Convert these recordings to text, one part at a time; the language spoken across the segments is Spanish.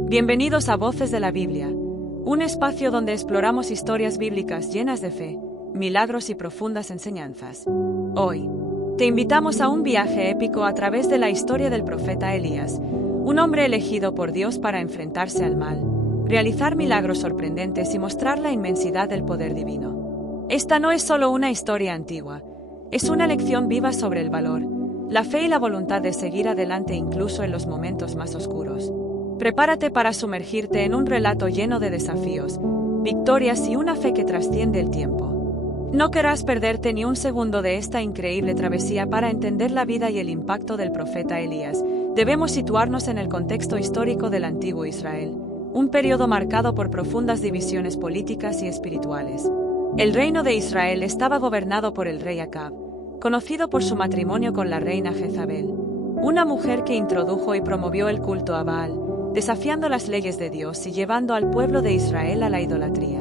Bienvenidos a Voces de la Biblia, un espacio donde exploramos historias bíblicas llenas de fe, milagros y profundas enseñanzas. Hoy, te invitamos a un viaje épico a través de la historia del profeta Elías, un hombre elegido por Dios para enfrentarse al mal, realizar milagros sorprendentes y mostrar la inmensidad del poder divino. Esta no es solo una historia antigua, es una lección viva sobre el valor, la fe y la voluntad de seguir adelante incluso en los momentos más oscuros. Prepárate para sumergirte en un relato lleno de desafíos, victorias y una fe que trasciende el tiempo. No querrás perderte ni un segundo de esta increíble travesía. Para entender la vida y el impacto del profeta Elías, debemos situarnos en el contexto histórico del antiguo Israel, un periodo marcado por profundas divisiones políticas y espirituales. El reino de Israel estaba gobernado por el rey Acab, conocido por su matrimonio con la reina Jezabel, una mujer que introdujo y promovió el culto a Baal, desafiando las leyes de Dios y llevando al pueblo de Israel a la idolatría.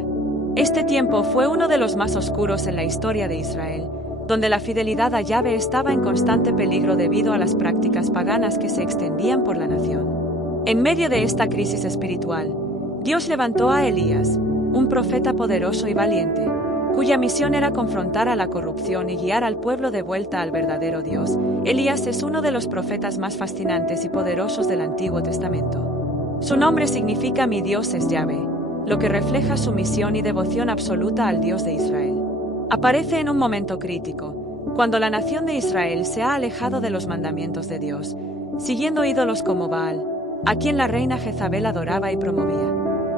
Este tiempo fue uno de los más oscuros en la historia de Israel, donde la fidelidad a Yahvé estaba en constante peligro debido a las prácticas paganas que se extendían por la nación. En medio de esta crisis espiritual, Dios levantó a Elías, un profeta poderoso y valiente, cuya misión era confrontar a la corrupción y guiar al pueblo de vuelta al verdadero Dios. Elías es uno de los profetas más fascinantes y poderosos del Antiguo Testamento. Su nombre significa "Mi Dios es Yahvé", lo que refleja su misión y devoción absoluta al Dios de Israel. Aparece en un momento crítico, cuando la nación de Israel se ha alejado de los mandamientos de Dios, siguiendo ídolos como Baal, a quien la reina Jezabel adoraba y promovía.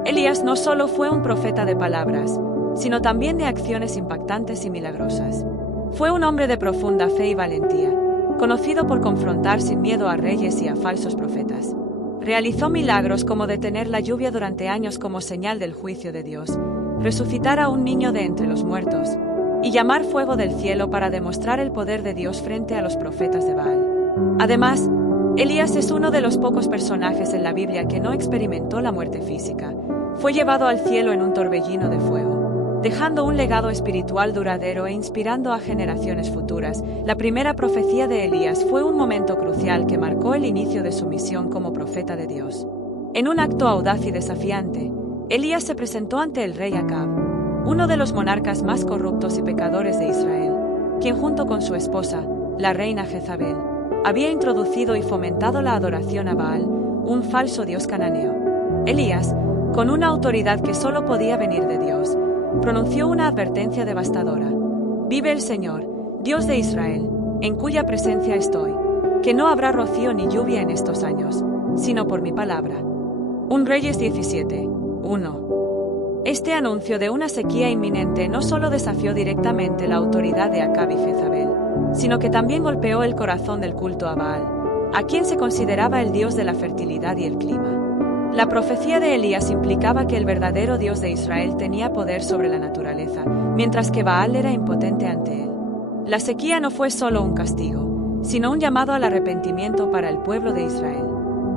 Elías no solo fue un profeta de palabras, sino también de acciones impactantes y milagrosas. Fue un hombre de profunda fe y valentía, conocido por confrontar sin miedo a reyes y a falsos profetas. Realizó milagros como detener la lluvia durante años como señal del juicio de Dios, resucitar a un niño de entre los muertos, y llamar fuego del cielo para demostrar el poder de Dios frente a los profetas de Baal. Además, Elías es uno de los pocos personajes en la Biblia que no experimentó la muerte física. Fue llevado al cielo en un torbellino de fuego, dejando un legado espiritual duradero e inspirando a generaciones futuras. La primera profecía de Elías fue un momento crucial que marcó el inicio de su misión como profeta de Dios. En un acto audaz y desafiante, Elías se presentó ante el rey Acab, uno de los monarcas más corruptos y pecadores de Israel, quien junto con su esposa, la reina Jezabel, había introducido y fomentado la adoración a Baal, un falso dios cananeo. Elías, con una autoridad que solo podía venir de Dios, pronunció una advertencia devastadora: "Vive el Señor, Dios de Israel, en cuya presencia estoy, que no habrá rocío ni lluvia en estos años, sino por mi palabra". 1 Reyes 17:1. Este anuncio de una sequía inminente no solo desafió directamente la autoridad de Acab y Jezabel, sino que también golpeó el corazón del culto a Baal, a quien se consideraba el dios de la fertilidad y el clima. La profecía de Elías implicaba que el verdadero Dios de Israel tenía poder sobre la naturaleza, mientras que Baal era impotente ante él. La sequía no fue solo un castigo, sino un llamado al arrepentimiento para el pueblo de Israel.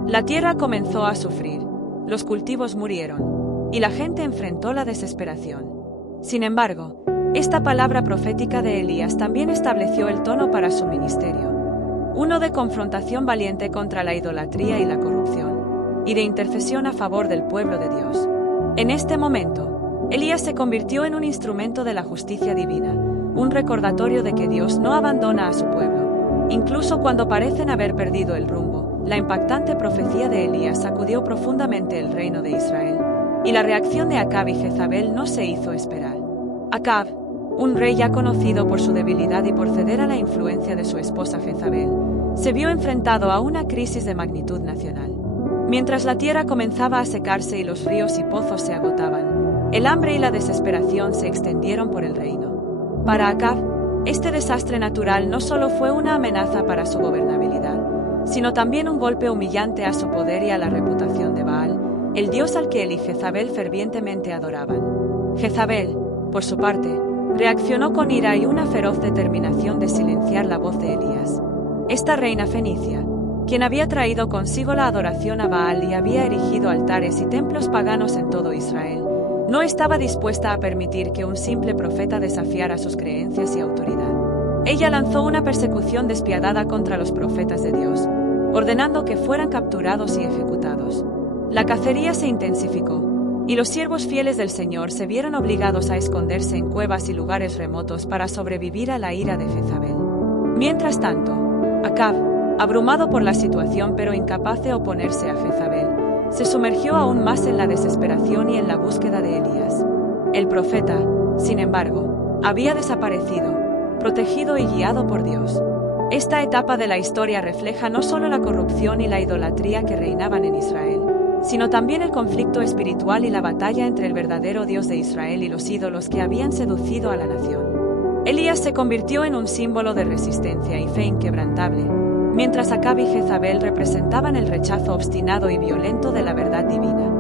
La tierra comenzó a sufrir, los cultivos murieron, y la gente enfrentó la desesperación. Sin embargo, esta palabra profética de Elías también estableció el tono para su ministerio, uno de confrontación valiente contra la idolatría y la corrupción, y de intercesión a favor del pueblo de Dios. En este momento, Elías se convirtió en un instrumento de la justicia divina, un recordatorio de que Dios no abandona a su pueblo, incluso cuando parecen haber perdido el rumbo. La impactante profecía de Elías sacudió profundamente el reino de Israel, y la reacción de Acab y Jezabel no se hizo esperar. Acab, un rey ya conocido por su debilidad y por ceder a la influencia de su esposa Jezabel, se vio enfrentado a una crisis de magnitud nacional. Mientras la tierra comenzaba a secarse y los ríos y pozos se agotaban, el hambre y la desesperación se extendieron por el reino. Para Acab, este desastre natural no solo fue una amenaza para su gobernabilidad, sino también un golpe humillante a su poder y a la reputación de Baal, el dios al que él y Jezabel fervientemente adoraban. Jezabel, por su parte, reaccionó con ira y una feroz determinación de silenciar la voz de Elías. Esta reina fenicia, quien había traído consigo la adoración a Baal y había erigido altares y templos paganos en todo Israel, no estaba dispuesta a permitir que un simple profeta desafiara sus creencias y autoridad. Ella lanzó una persecución despiadada contra los profetas de Dios, ordenando que fueran capturados y ejecutados. La cacería se intensificó, y los siervos fieles del Señor se vieron obligados a esconderse en cuevas y lugares remotos para sobrevivir a la ira de Jezabel. Mientras tanto, Acab, abrumado por la situación pero incapaz de oponerse a Jezabel, se sumergió aún más en la desesperación y en la búsqueda de Elías. El profeta, sin embargo, había desaparecido, protegido y guiado por Dios. Esta etapa de la historia refleja no solo la corrupción y la idolatría que reinaban en Israel, sino también el conflicto espiritual y la batalla entre el verdadero Dios de Israel y los ídolos que habían seducido a la nación. Elías se convirtió en un símbolo de resistencia y fe inquebrantable, mientras Acab y Jezabel representaban el rechazo obstinado y violento de la verdad divina.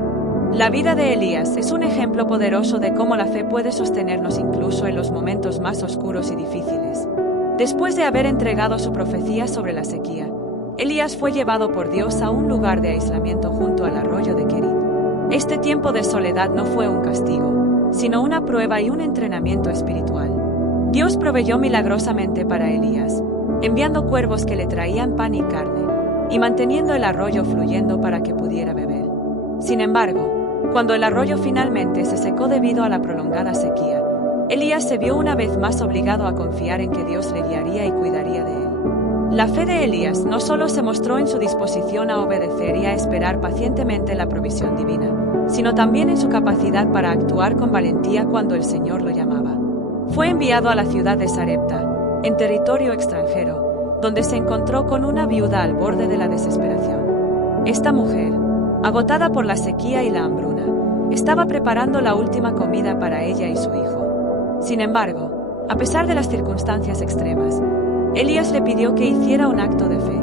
La vida de Elías es un ejemplo poderoso de cómo la fe puede sostenernos incluso en los momentos más oscuros y difíciles. Después de haber entregado su profecía sobre la sequía, Elías fue llevado por Dios a un lugar de aislamiento junto al arroyo de Kerit. Este tiempo de soledad no fue un castigo, sino una prueba y un entrenamiento espiritual. Dios proveyó milagrosamente para Elías, enviando cuervos que le traían pan y carne, y manteniendo el arroyo fluyendo para que pudiera beber. Sin embargo, cuando el arroyo finalmente se secó debido a la prolongada sequía, Elías se vio una vez más obligado a confiar en que Dios le guiaría y cuidaría de él. La fe de Elías no solo se mostró en su disposición a obedecer y a esperar pacientemente la provisión divina, sino también en su capacidad para actuar con valentía cuando el Señor lo llamaba. Fue enviado a la ciudad de Sarepta, en territorio extranjero, donde se encontró con una viuda al borde de la desesperación. Esta mujer, agotada por la sequía y la hambruna, estaba preparando la última comida para ella y su hijo. Sin embargo, a pesar de las circunstancias extremas, Elías le pidió que hiciera un acto de fe,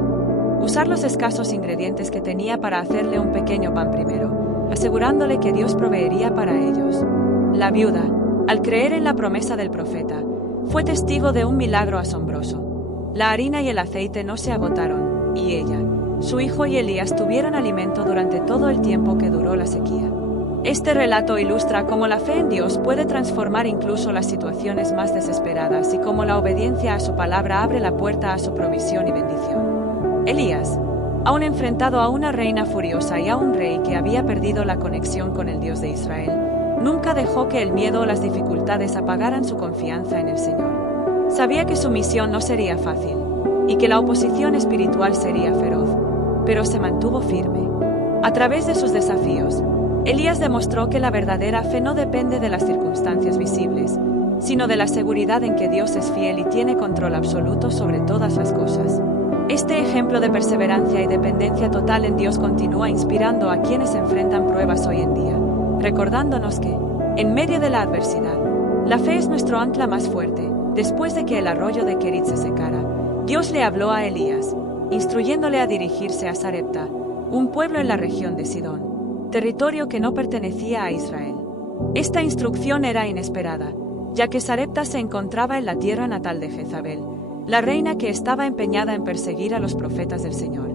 usar los escasos ingredientes que tenía para hacerle un pequeño pan primero, asegurándole que Dios proveería para ellos. La viuda, al creer en la promesa del profeta, fue testigo de un milagro asombroso. La harina y el aceite no se agotaron, y ella, su hijo y Elías tuvieron alimento durante todo el tiempo que duró la sequía. Este relato ilustra cómo la fe en Dios puede transformar incluso las situaciones más desesperadas y cómo la obediencia a su palabra abre la puerta a su provisión y bendición. Elías, aún enfrentado a una reina furiosa y a un rey que había perdido la conexión con el Dios de Israel, nunca dejó que el miedo o las dificultades apagaran su confianza en el Señor. Sabía que su misión no sería fácil y que la oposición espiritual sería feroz, pero se mantuvo firme. A través de sus desafíos, Elías demostró que la verdadera fe no depende de las circunstancias visibles, sino de la seguridad en que Dios es fiel y tiene control absoluto sobre todas las cosas. Este ejemplo de perseverancia y dependencia total en Dios continúa inspirando a quienes enfrentan pruebas hoy en día, recordándonos que, en medio de la adversidad, la fe es nuestro ancla más fuerte. Después de que el arroyo de Kerit se secara, Dios le habló a Elías, instruyéndole a dirigirse a Sarepta, un pueblo en la región de Sidón, territorio que no pertenecía a Israel. Esta instrucción era inesperada, ya que Sarepta se encontraba en la tierra natal de Jezabel, la reina que estaba empeñada en perseguir a los profetas del Señor.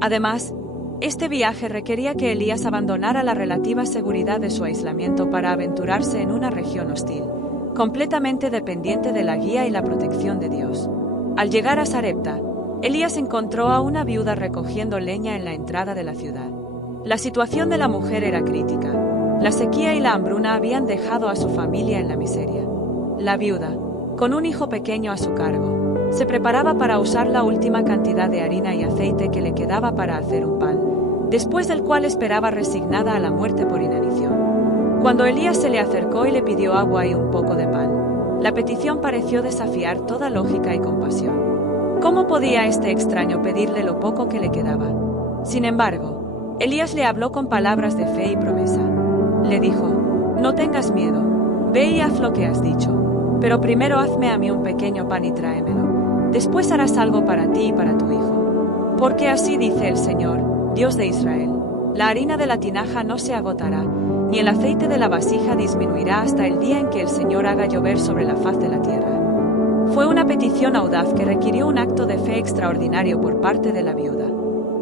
Además, este viaje requería que Elías abandonara la relativa seguridad de su aislamiento para aventurarse en una región hostil, completamente dependiente de la guía y la protección de Dios. Al llegar a Sarepta, Elías encontró a una viuda recogiendo leña en la entrada de la ciudad. La situación de la mujer era crítica. La sequía y la hambruna habían dejado a su familia en la miseria. La viuda, con un hijo pequeño a su cargo, se preparaba para usar la última cantidad de harina y aceite que le quedaba para hacer un pan, después del cual esperaba resignada a la muerte por inanición. Cuando Elías se le acercó y le pidió agua y un poco de pan, la petición pareció desafiar toda lógica y compasión. ¿Cómo podía este extraño pedirle lo poco que le quedaba? Sin embargo, Elías le habló con palabras de fe y promesa. Le dijo: «No tengas miedo, ve y haz lo que has dicho, pero primero hazme a mí un pequeño pan y tráemelo, después harás algo para ti y para tu hijo. Porque así dice el Señor, Dios de Israel, la harina de la tinaja no se agotará, ni el aceite de la vasija disminuirá hasta el día en que el Señor haga llover sobre la faz de la tierra». Fue una petición audaz que requirió un acto de fe extraordinario por parte de la viuda.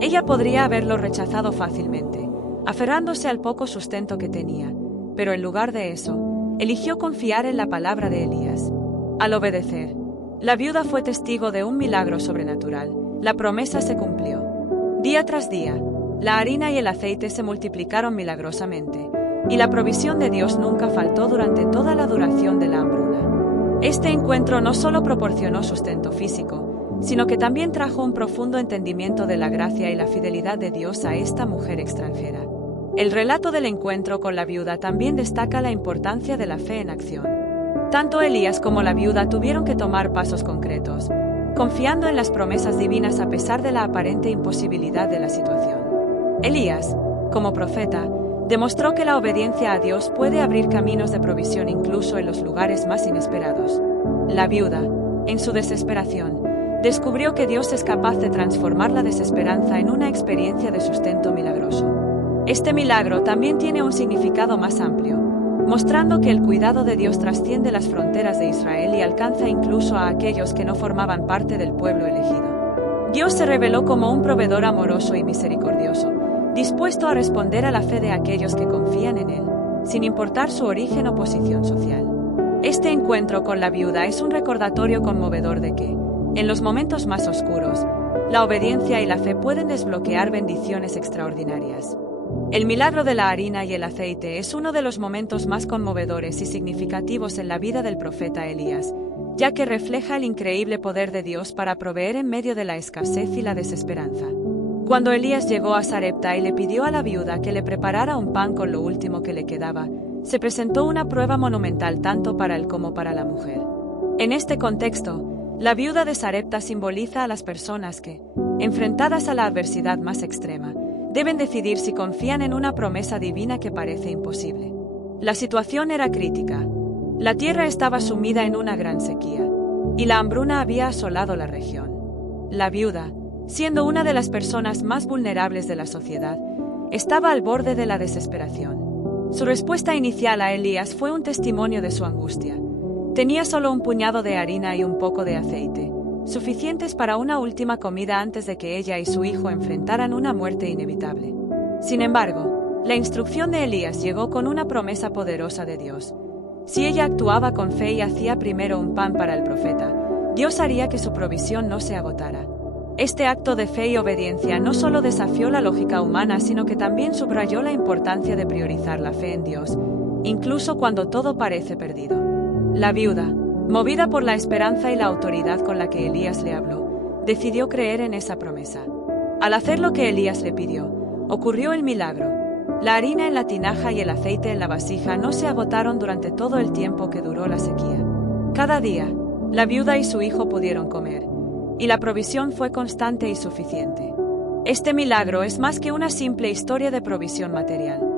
Ella podría haberlo rechazado fácilmente, aferrándose al poco sustento que tenía, pero en lugar de eso, eligió confiar en la palabra de Elías. Al obedecer, la viuda fue testigo de un milagro sobrenatural. La promesa se cumplió. Día tras día, la harina y el aceite se multiplicaron milagrosamente, y la provisión de Dios nunca faltó durante toda la duración de la hambruna. Este encuentro no solo proporcionó sustento físico, sino que también trajo un profundo entendimiento de la gracia y la fidelidad de Dios a esta mujer extranjera. El relato del encuentro con la viuda también destaca la importancia de la fe en acción. Tanto Elías como la viuda tuvieron que tomar pasos concretos, confiando en las promesas divinas a pesar de la aparente imposibilidad de la situación. Elías, como profeta, demostró que la obediencia a Dios puede abrir caminos de provisión incluso en los lugares más inesperados. La viuda, en su desesperación, descubrió que Dios es capaz de transformar la desesperanza en una experiencia de sustento milagroso. Este milagro también tiene un significado más amplio, mostrando que el cuidado de Dios trasciende las fronteras de Israel y alcanza incluso a aquellos que no formaban parte del pueblo elegido. Dios se reveló como un proveedor amoroso y misericordioso, dispuesto a responder a la fe de aquellos que confían en Él, sin importar su origen o posición social. Este encuentro con la viuda es un recordatorio conmovedor de que, en los momentos más oscuros, la obediencia y la fe pueden desbloquear bendiciones extraordinarias. El milagro de la harina y el aceite es uno de los momentos más conmovedores y significativos en la vida del profeta Elías, ya que refleja el increíble poder de Dios para proveer en medio de la escasez y la desesperanza. Cuando Elías llegó a Sarepta y le pidió a la viuda que le preparara un pan con lo último que le quedaba, se presentó una prueba monumental tanto para él como para la mujer. En este contexto, la viuda de Sarepta simboliza a las personas que, enfrentadas a la adversidad más extrema, deben decidir si confían en una promesa divina que parece imposible. La situación era crítica. La tierra estaba sumida en una gran sequía, y la hambruna había asolado la región. La viuda, siendo una de las personas más vulnerables de la sociedad, estaba al borde de la desesperación. Su respuesta inicial a Elías fue un testimonio de su angustia. Tenía solo un puñado de harina y un poco de aceite, suficientes para una última comida antes de que ella y su hijo enfrentaran una muerte inevitable. Sin embargo, la instrucción de Elías llegó con una promesa poderosa de Dios. Si ella actuaba con fe y hacía primero un pan para el profeta, Dios haría que su provisión no se agotara. Este acto de fe y obediencia no solo desafió la lógica humana, sino que también subrayó la importancia de priorizar la fe en Dios, incluso cuando todo parece perdido. La viuda, movida por la esperanza y la autoridad con la que Elías le habló, decidió creer en esa promesa. Al hacer lo que Elías le pidió, ocurrió el milagro. La harina en la tinaja y el aceite en la vasija no se agotaron durante todo el tiempo que duró la sequía. Cada día, la viuda y su hijo pudieron comer, y la provisión fue constante y suficiente. Este milagro es más que una simple historia de provisión material.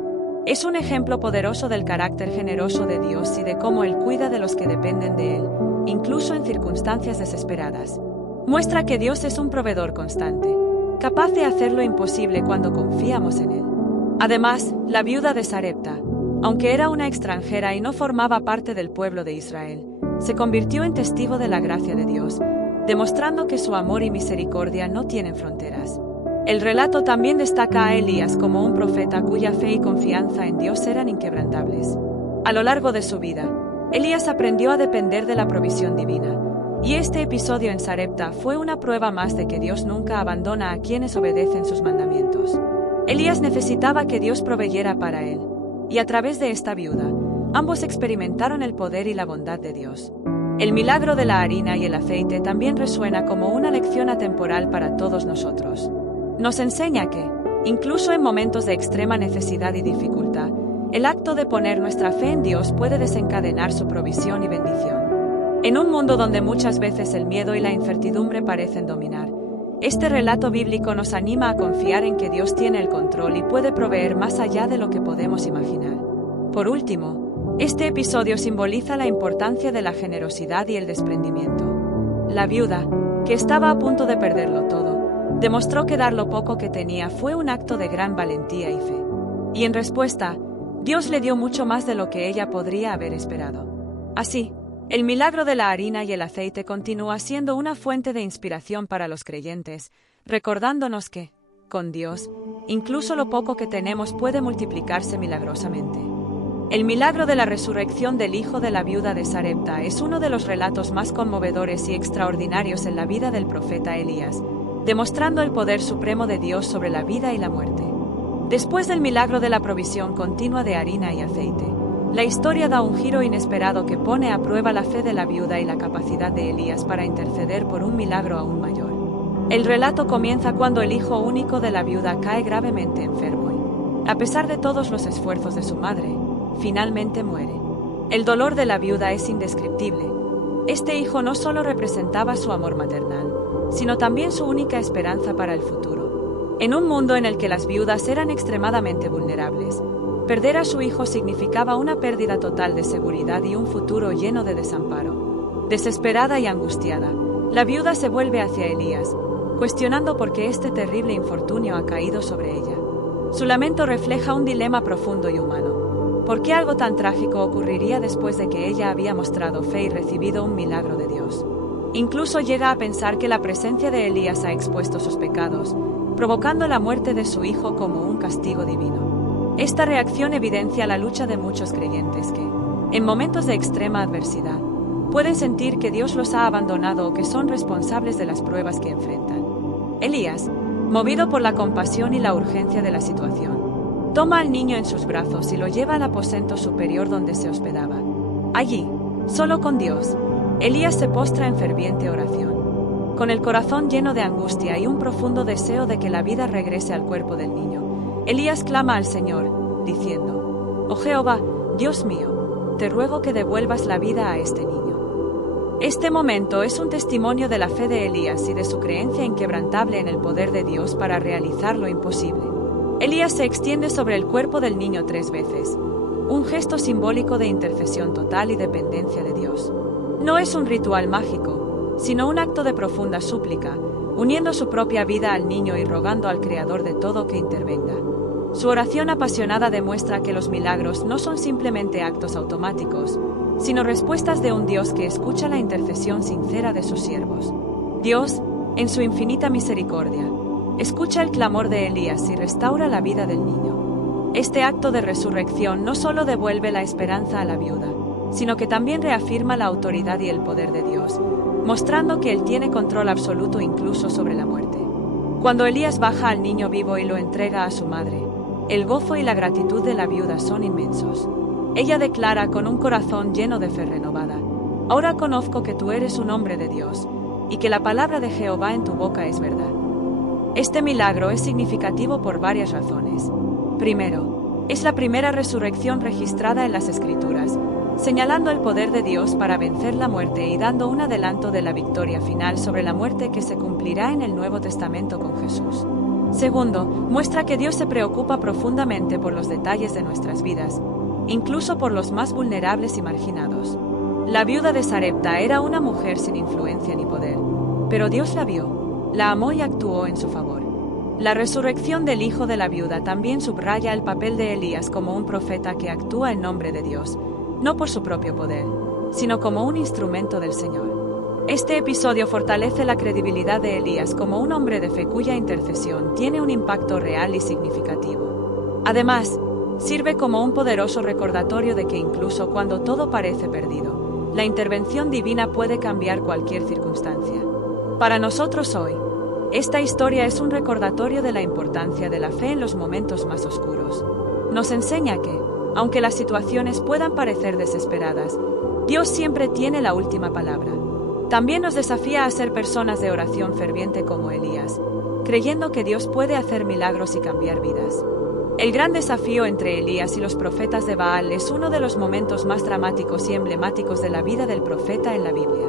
Es un ejemplo poderoso del carácter generoso de Dios y de cómo Él cuida de los que dependen de Él, incluso en circunstancias desesperadas. Muestra que Dios es un proveedor constante, capaz de hacer lo imposible cuando confiamos en Él. Además, la viuda de Sarepta, aunque era una extranjera y no formaba parte del pueblo de Israel, se convirtió en testigo de la gracia de Dios, demostrando que su amor y misericordia no tienen fronteras. El relato también destaca a Elías como un profeta cuya fe y confianza en Dios eran inquebrantables. A lo largo de su vida, Elías aprendió a depender de la provisión divina, y este episodio en Sarepta fue una prueba más de que Dios nunca abandona a quienes obedecen sus mandamientos. Elías necesitaba que Dios proveyera para él, y a través de esta viuda, ambos experimentaron el poder y la bondad de Dios. El milagro de la harina y el aceite también resuena como una lección atemporal para todos nosotros. Nos enseña que, incluso en momentos de extrema necesidad y dificultad, el acto de poner nuestra fe en Dios puede desencadenar su provisión y bendición. En un mundo donde muchas veces el miedo y la incertidumbre parecen dominar, este relato bíblico nos anima a confiar en que Dios tiene el control y puede proveer más allá de lo que podemos imaginar. Por último, este episodio simboliza la importancia de la generosidad y el desprendimiento. La viuda, que estaba a punto de perderlo todo, demostró que dar lo poco que tenía fue un acto de gran valentía y fe. Y en respuesta, Dios le dio mucho más de lo que ella podría haber esperado. Así, el milagro de la harina y el aceite continúa siendo una fuente de inspiración para los creyentes, recordándonos que, con Dios, incluso lo poco que tenemos puede multiplicarse milagrosamente. El milagro de la resurrección del hijo de la viuda de Sarepta es uno de los relatos más conmovedores y extraordinarios en la vida del profeta Elías, demostrando el poder supremo de Dios sobre la vida y la muerte. Después del milagro de la provisión continua de harina y aceite, la historia da un giro inesperado que pone a prueba la fe de la viuda y la capacidad de Elías para interceder por un milagro aún mayor. El relato comienza cuando el hijo único de la viuda cae gravemente enfermo y, a pesar de todos los esfuerzos de su madre, finalmente muere. El dolor de la viuda es indescriptible. Este hijo no solo representaba su amor maternal, sino también su única esperanza para el futuro. En un mundo en el que las viudas eran extremadamente vulnerables, perder a su hijo significaba una pérdida total de seguridad y un futuro lleno de desamparo. Desesperada y angustiada, la viuda se vuelve hacia Elías, cuestionando por qué este terrible infortunio ha caído sobre ella. Su lamento refleja un dilema profundo y humano. ¿Por qué algo tan trágico ocurriría después de que ella había mostrado fe y recibido un milagro de Dios? Incluso llega a pensar que la presencia de Elías ha expuesto sus pecados, provocando la muerte de su hijo como un castigo divino. Esta reacción evidencia la lucha de muchos creyentes que, en momentos de extrema adversidad, pueden sentir que Dios los ha abandonado o que son responsables de las pruebas que enfrentan. Elías, movido por la compasión y la urgencia de la situación, toma al niño en sus brazos y lo lleva al aposento superior donde se hospedaba. Allí, solo con Dios, Elías se postra en ferviente oración. Con el corazón lleno de angustia y un profundo deseo de que la vida regrese al cuerpo del niño, Elías clama al Señor, diciendo: «Oh Jehová, Dios mío, te ruego que devuelvas la vida a este niño». Este momento es un testimonio de la fe de Elías y de su creencia inquebrantable en el poder de Dios para realizar lo imposible. Elías se extiende sobre el cuerpo del niño 3 veces, un gesto simbólico de intercesión total y dependencia de Dios. No es un ritual mágico, sino un acto de profunda súplica, uniendo su propia vida al niño y rogando al Creador de todo que intervenga. Su oración apasionada demuestra que los milagros no son simplemente actos automáticos, sino respuestas de un Dios que escucha la intercesión sincera de sus siervos. Dios, en su infinita misericordia, escucha el clamor de Elías y restaura la vida del niño. Este acto de resurrección no solo devuelve la esperanza a la viuda, sino que también reafirma la autoridad y el poder de Dios, mostrando que Él tiene control absoluto incluso sobre la muerte. Cuando Elías baja al niño vivo y lo entrega a su madre, el gozo y la gratitud de la viuda son inmensos. Ella declara con un corazón lleno de fe renovada: «Ahora conozco que tú eres un hombre de Dios, y que la palabra de Jehová en tu boca es verdad». Este milagro es significativo por varias razones. Primero, es la primera resurrección registrada en las Escrituras, señalando el poder de Dios para vencer la muerte y dando un adelanto de la victoria final sobre la muerte que se cumplirá en el Nuevo Testamento con Jesús. Segundo, muestra que Dios se preocupa profundamente por los detalles de nuestras vidas, incluso por los más vulnerables y marginados. La viuda de Sarepta era una mujer sin influencia ni poder, pero Dios la vio, la amó y actuó en su favor. La resurrección del hijo de la viuda también subraya el papel de Elías como un profeta que actúa en nombre de Dios, no por su propio poder, sino como un instrumento del Señor. Este episodio fortalece la credibilidad de Elías como un hombre de fe cuya intercesión tiene un impacto real y significativo. Además, sirve como un poderoso recordatorio de que incluso cuando todo parece perdido, la intervención divina puede cambiar cualquier circunstancia. Para nosotros hoy, esta historia es un recordatorio de la importancia de la fe en los momentos más oscuros. Nos enseña que, aunque las situaciones puedan parecer desesperadas, Dios siempre tiene la última palabra. También nos desafía a ser personas de oración ferviente como Elías, creyendo que Dios puede hacer milagros y cambiar vidas. El gran desafío entre Elías y los profetas de Baal es uno de los momentos más dramáticos y emblemáticos de la vida del profeta en la Biblia.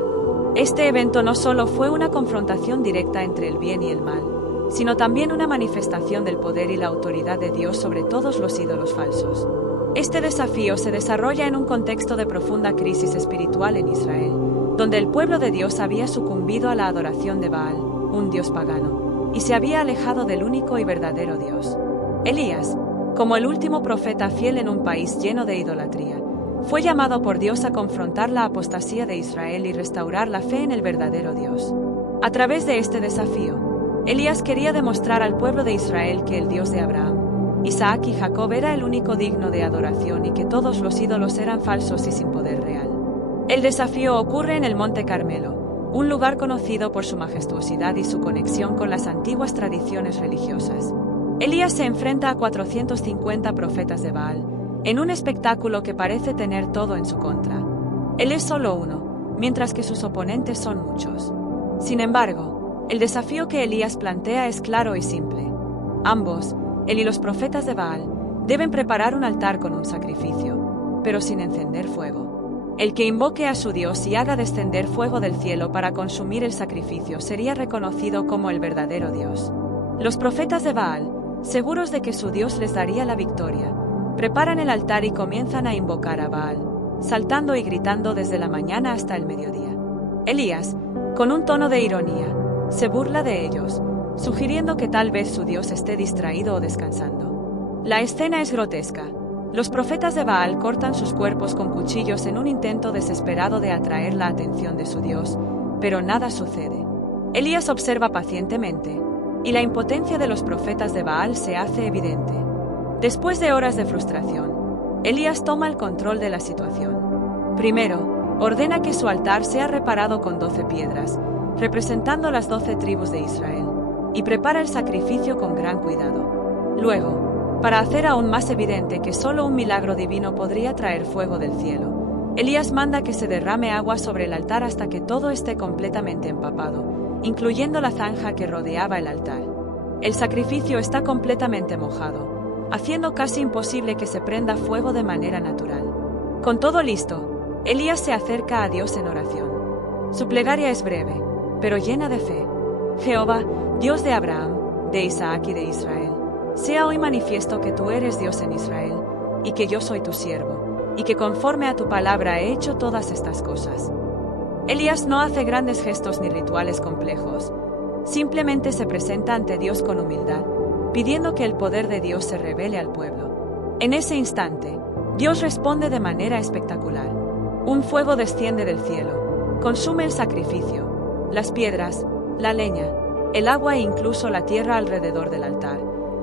Este evento no solo fue una confrontación directa entre el bien y el mal, sino también una manifestación del poder y la autoridad de Dios sobre todos los ídolos falsos. Este desafío se desarrolla en un contexto de profunda crisis espiritual en Israel, donde el pueblo de Dios había sucumbido a la adoración de Baal, un dios pagano, y se había alejado del único y verdadero Dios. Elías, como el último profeta fiel en un país lleno de idolatría, fue llamado por Dios a confrontar la apostasía de Israel y restaurar la fe en el verdadero Dios. A través de este desafío, Elías quería demostrar al pueblo de Israel que el Dios de Abraham, Isaac y Jacob era el único digno de adoración y que todos los ídolos eran falsos y sin poder real. El desafío ocurre en el Monte Carmelo, un lugar conocido por su majestuosidad y su conexión con las antiguas tradiciones religiosas. Elías se enfrenta a 450 profetas de Baal, en un espectáculo que parece tener todo en su contra. Él es solo uno, mientras que sus oponentes son muchos. Sin embargo, el desafío que Elías plantea es claro y simple. Ambos, él y los profetas de Baal, deben preparar un altar con un sacrificio, pero sin encender fuego. El que invoque a su Dios y haga descender fuego del cielo para consumir el sacrificio sería reconocido como el verdadero Dios. Los profetas de Baal, seguros de que su Dios les daría la victoria, preparan el altar y comienzan a invocar a Baal, saltando y gritando desde la mañana hasta el mediodía. Elías, con un tono de ironía, se burla de ellos, sugiriendo que tal vez su Dios esté distraído o descansando. La escena es grotesca. Los profetas de Baal cortan sus cuerpos con cuchillos en un intento desesperado de atraer la atención de su Dios, pero nada sucede. Elías observa pacientemente, y la impotencia de los profetas de Baal se hace evidente. Después de horas de frustración, Elías toma el control de la situación. Primero, ordena que su altar sea reparado con 12 piedras, representando las 12 tribus de Israel, y prepara el sacrificio con gran cuidado. Luego, para hacer aún más evidente que solo un milagro divino podría traer fuego del cielo, Elías manda que se derrame agua sobre el altar hasta que todo esté completamente empapado, incluyendo la zanja que rodeaba el altar. El sacrificio está completamente mojado, haciendo casi imposible que se prenda fuego de manera natural. Con todo listo, Elías se acerca a Dios en oración. Su plegaria es breve, pero llena de fe. Jehová, Dios de Abraham, de Isaac y de Israel, sea hoy manifiesto que tú eres Dios en Israel, y que yo soy tu siervo, y que conforme a tu palabra he hecho todas estas cosas. Elías no hace grandes gestos ni rituales complejos, simplemente se presenta ante Dios con humildad, pidiendo que el poder de Dios se revele al pueblo. En ese instante, Dios responde de manera espectacular. Un fuego desciende del cielo, consume el sacrificio, las piedras, la leña, el agua e incluso la tierra alrededor del altar,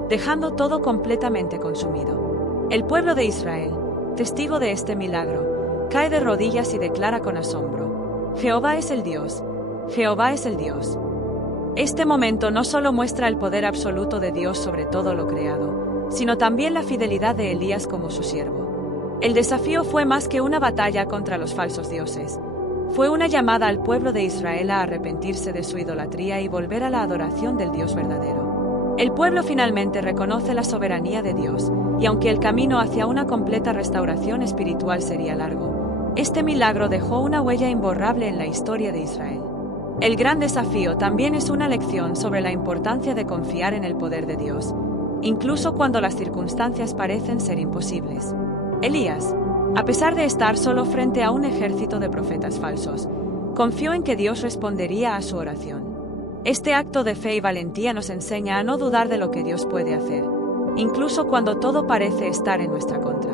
dejando todo completamente consumido. El pueblo de Israel, testigo de este milagro, cae de rodillas y declara con asombro: Jehová es el Dios, Jehová es el Dios. Este momento no solo muestra el poder absoluto de Dios sobre todo lo creado, sino también la fidelidad de Elías como su siervo. El desafío fue más que una batalla contra los falsos dioses. Fue una llamada al pueblo de Israel a arrepentirse de su idolatría y volver a la adoración del Dios verdadero. El pueblo finalmente reconoce la soberanía de Dios, y aunque el camino hacia una completa restauración espiritual sería largo, este milagro dejó una huella imborrable en la historia de Israel. El gran desafío también es una lección sobre la importancia de confiar en el poder de Dios, incluso cuando las circunstancias parecen ser imposibles. Elías, a pesar de estar solo frente a un ejército de profetas falsos, confió en que Dios respondería a su oración. Este acto de fe y valentía nos enseña a no dudar de lo que Dios puede hacer, incluso cuando todo parece estar en nuestra contra.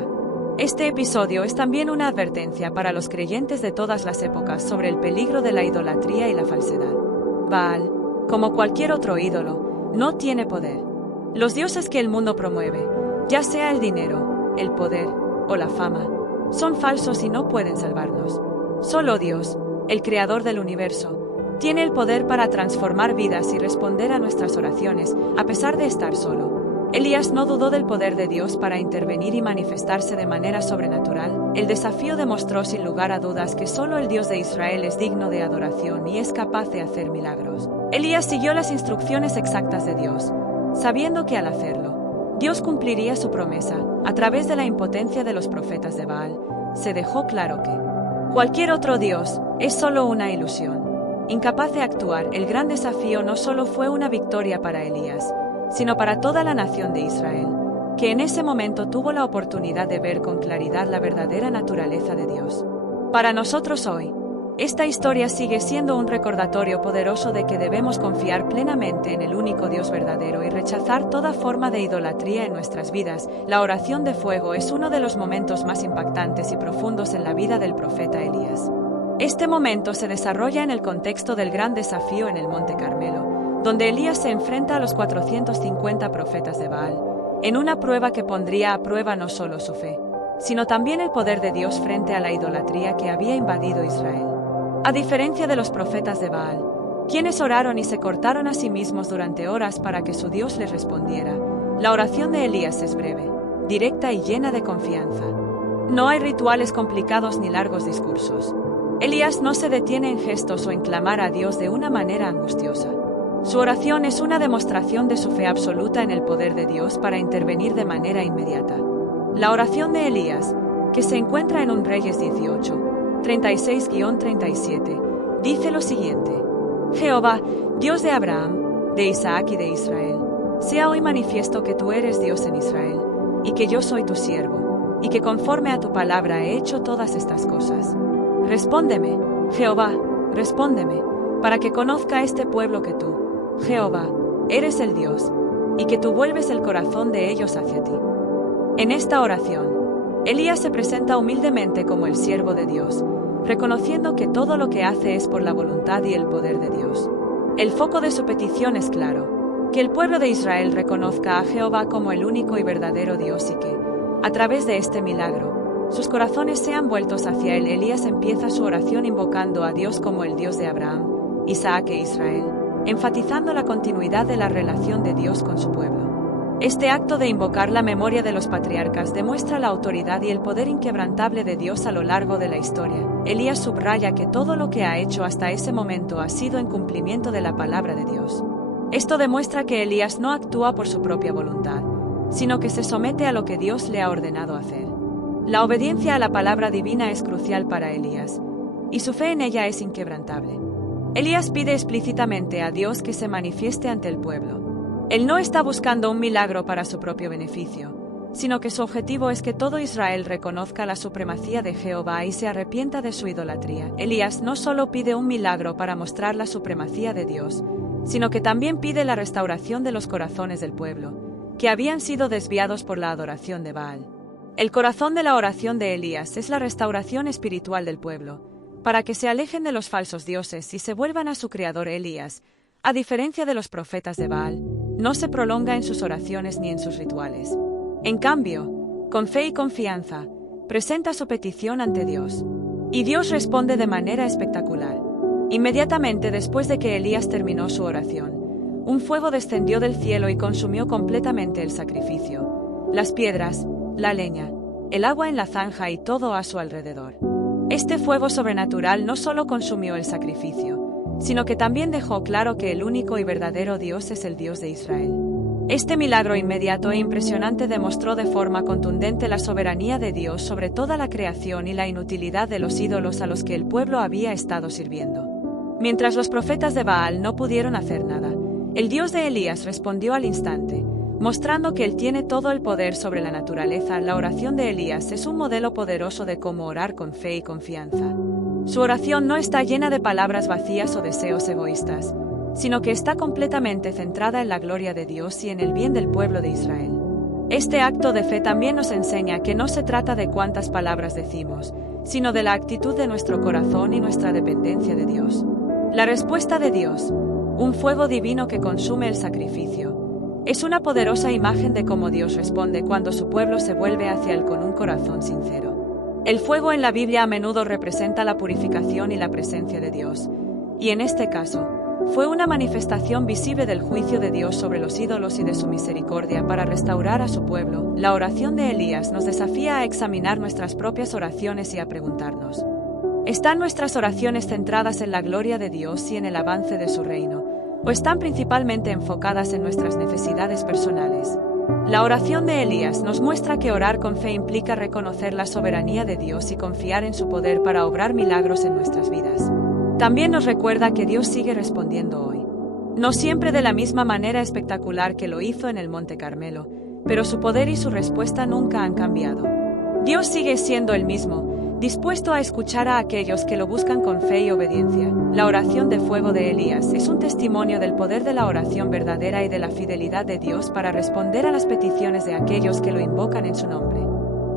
Este episodio es también una advertencia para los creyentes de todas las épocas sobre el peligro de la idolatría y la falsedad. Baal, como cualquier otro ídolo, no tiene poder. Los dioses que el mundo promueve, ya sea el dinero, el poder o la fama, son falsos y no pueden salvarnos. Solo Dios, el creador del universo, tiene el poder para transformar vidas y responder a nuestras oraciones, a pesar de estar solo. Elías no dudó del poder de Dios para intervenir y manifestarse de manera sobrenatural. El desafío demostró sin lugar a dudas que solo el Dios de Israel es digno de adoración y es capaz de hacer milagros. Elías siguió las instrucciones exactas de Dios, sabiendo que al hacerlo, Dios cumpliría su promesa. A través de la impotencia de los profetas de Baal, se dejó claro que cualquier otro Dios es solo una ilusión. Incapaz de actuar, el gran desafío no solo fue una victoria para Elías, sino para toda la nación de Israel, que en ese momento tuvo la oportunidad de ver con claridad la verdadera naturaleza de Dios. Para nosotros hoy, esta historia sigue siendo un recordatorio poderoso de que debemos confiar plenamente en el único Dios verdadero y rechazar toda forma de idolatría en nuestras vidas. La oración de fuego es uno de los momentos más impactantes y profundos en la vida del profeta Elías. Este momento se desarrolla en el contexto del gran desafío en el Monte Carmelo, donde Elías se enfrenta a los 450 profetas de Baal, en una prueba que pondría a prueba no solo su fe, sino también el poder de Dios frente a la idolatría que había invadido Israel. A diferencia de los profetas de Baal, quienes oraron y se cortaron a sí mismos durante horas para que su Dios les respondiera, La oración de Elías es breve, directa y llena de confianza. No hay rituales complicados ni largos discursos. Elías no se detiene en gestos o en clamar a Dios de una manera angustiosa. Su oración es una demostración de su fe absoluta en el poder de Dios para intervenir de manera inmediata. La oración de Elías, que se encuentra en 1 Reyes 18, 36-37, dice lo siguiente: Jehová, Dios de Abraham, de Isaac y de Israel, sea hoy manifiesto que tú eres Dios en Israel, y que yo soy tu siervo, y que conforme a tu palabra he hecho todas estas cosas. Respóndeme, Jehová, respóndeme, para que conozca este pueblo que tú, Jehová, eres el Dios, y que tú vuelves el corazón de ellos hacia ti. En esta oración, Elías se presenta humildemente como el siervo de Dios, reconociendo que todo lo que hace es por la voluntad y el poder de Dios. El foco de su petición es claro: que el pueblo de Israel reconozca a Jehová como el único y verdadero Dios y que, a través de este milagro, sus corazones sean vueltos hacia él. Elías empieza su oración invocando a Dios como el Dios de Abraham, Isaac e Israel, enfatizando la continuidad de la relación de Dios con su pueblo. Este acto de invocar la memoria de los patriarcas demuestra la autoridad y el poder inquebrantable de Dios a lo largo de la historia. Elías subraya que todo lo que ha hecho hasta ese momento ha sido en cumplimiento de la palabra de Dios. Esto demuestra que Elías no actúa por su propia voluntad, sino que se somete a lo que Dios le ha ordenado hacer. La obediencia a la palabra divina es crucial para Elías, y su fe en ella es inquebrantable. Elías pide explícitamente a Dios que se manifieste ante el pueblo. Él no está buscando un milagro para su propio beneficio, sino que su objetivo es que todo Israel reconozca la supremacía de Jehová y se arrepienta de su idolatría. Elías no solo pide un milagro para mostrar la supremacía de Dios, sino que también pide la restauración de los corazones del pueblo, que habían sido desviados por la adoración de Baal. El corazón de la oración de Elías es la restauración espiritual del pueblo, para que se alejen de los falsos dioses y se vuelvan a su creador. Elías, a diferencia de los profetas de Baal, no se prolonga en sus oraciones ni en sus rituales. En cambio, con fe y confianza, presenta su petición ante Dios. Y Dios responde de manera espectacular. Inmediatamente después de que Elías terminó su oración, un fuego descendió del cielo y consumió completamente el sacrificio, las piedras, la leña, el agua en la zanja y todo a su alrededor. Este fuego sobrenatural no solo consumió el sacrificio, sino que también dejó claro que el único y verdadero Dios es el Dios de Israel. Este milagro inmediato e impresionante demostró de forma contundente la soberanía de Dios sobre toda la creación y la inutilidad de los ídolos a los que el pueblo había estado sirviendo. Mientras los profetas de Baal no pudieron hacer nada, el Dios de Elías respondió al instante, mostrando que Él tiene todo el poder sobre la naturaleza. La oración de Elías es un modelo poderoso de cómo orar con fe y confianza. Su oración no está llena de palabras vacías o deseos egoístas, sino que está completamente centrada en la gloria de Dios y en el bien del pueblo de Israel. Este acto de fe también nos enseña que no se trata de cuántas palabras decimos, sino de la actitud de nuestro corazón y nuestra dependencia de Dios. La respuesta de Dios, un fuego divino que consume el sacrificio, es una poderosa imagen de cómo Dios responde cuando su pueblo se vuelve hacia Él con un corazón sincero. El fuego en la Biblia a menudo representa la purificación y la presencia de Dios, y en este caso, fue una manifestación visible del juicio de Dios sobre los ídolos y de su misericordia para restaurar a su pueblo. La oración de Elías nos desafía a examinar nuestras propias oraciones y a preguntarnos: ¿están nuestras oraciones centradas en la gloria de Dios y en el avance de su reino, o están principalmente enfocadas en nuestras necesidades personales? La oración de Elías nos muestra que orar con fe implica reconocer la soberanía de Dios y confiar en su poder para obrar milagros en nuestras vidas. También nos recuerda que Dios sigue respondiendo hoy. No siempre de la misma manera espectacular que lo hizo en el Monte Carmelo, pero su poder y su respuesta nunca han cambiado. Dios sigue siendo el mismo, dispuesto a escuchar a aquellos que lo buscan con fe y obediencia. La oración de fuego de Elías es un testimonio del poder de la oración verdadera y de la fidelidad de Dios para responder a las peticiones de aquellos que lo invocan en su nombre.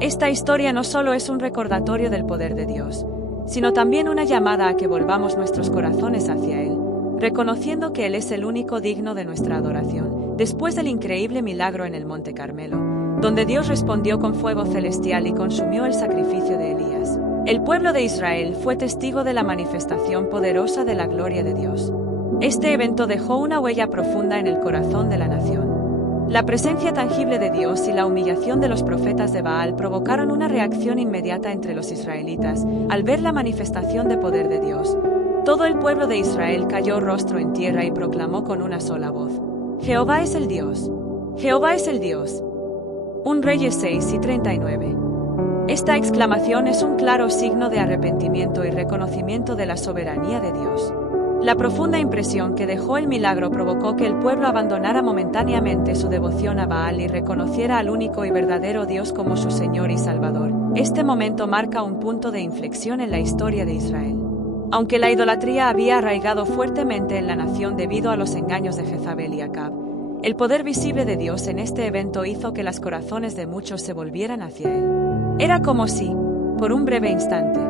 Esta historia no solo es un recordatorio del poder de Dios, sino también una llamada a que volvamos nuestros corazones hacia Él, reconociendo que Él es el único digno de nuestra adoración. Después del increíble milagro en el Monte Carmelo, donde Dios respondió con fuego celestial y consumió el sacrificio de Elías, el pueblo de Israel fue testigo de la manifestación poderosa de la gloria de Dios. Este evento dejó una huella profunda en el corazón de la nación. La presencia tangible de Dios y la humillación de los profetas de Baal provocaron una reacción inmediata entre los israelitas al ver la manifestación de poder de Dios. Todo el pueblo de Israel cayó rostro en tierra y proclamó con una sola voz: Jehová es el Dios. Jehová es el Dios. 1 Reyes 6:39. Esta exclamación es un claro signo de arrepentimiento y reconocimiento de la soberanía de Dios. La profunda impresión que dejó el milagro provocó que el pueblo abandonara momentáneamente su devoción a Baal y reconociera al único y verdadero Dios como su Señor y Salvador. Este momento marca un punto de inflexión en la historia de Israel. Aunque la idolatría había arraigado fuertemente en la nación debido a los engaños de Jezabel y Acab, el poder visible de Dios en este evento hizo que los corazones de muchos se volvieran hacia Él. Era como si, por un breve instante,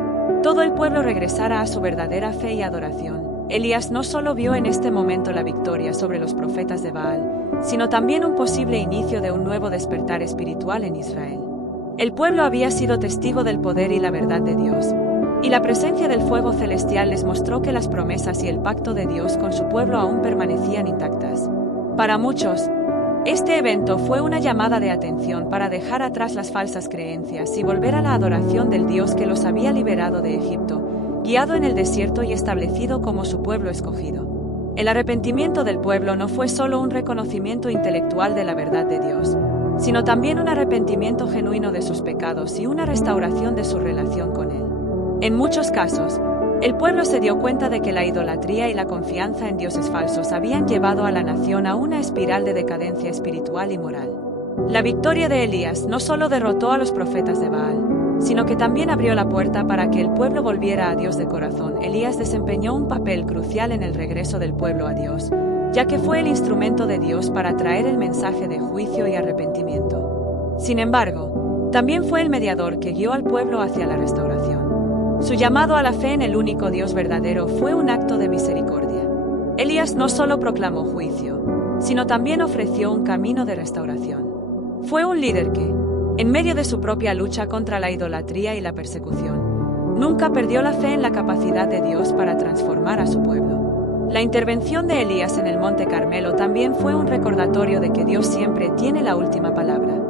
todo el pueblo regresara a su verdadera fe y adoración. Elías no solo vio en este momento la victoria sobre los profetas de Baal, sino también un posible inicio de un nuevo despertar espiritual en Israel. El pueblo había sido testigo del poder y la verdad de Dios, y la presencia del fuego celestial les mostró que las promesas y el pacto de Dios con su pueblo aún permanecían intactas. Para muchos, este evento fue una llamada de atención para dejar atrás las falsas creencias y volver a la adoración del Dios que los había liberado de Egipto, guiado en el desierto y establecido como su pueblo escogido. El arrepentimiento del pueblo no fue solo un reconocimiento intelectual de la verdad de Dios, sino también un arrepentimiento genuino de sus pecados y una restauración de su relación con Él. En muchos casos, el pueblo se dio cuenta de que la idolatría y la confianza en dioses falsos habían llevado a la nación a una espiral de decadencia espiritual y moral. La victoria de Elías no solo derrotó a los profetas de Baal, sino que también abrió la puerta para que el pueblo volviera a Dios de corazón. Elías desempeñó un papel crucial en el regreso del pueblo a Dios, ya que fue el instrumento de Dios para traer el mensaje de juicio y arrepentimiento. Sin embargo, también fue el mediador que guió al pueblo hacia la restauración. Su llamado a la fe en el único Dios verdadero fue un acto de misericordia. Elías no solo proclamó juicio, sino también ofreció un camino de restauración. Fue un líder que, en medio de su propia lucha contra la idolatría y la persecución, nunca perdió la fe en la capacidad de Dios para transformar a su pueblo. La intervención de Elías en el Monte Carmelo también fue un recordatorio de que Dios siempre tiene la última palabra.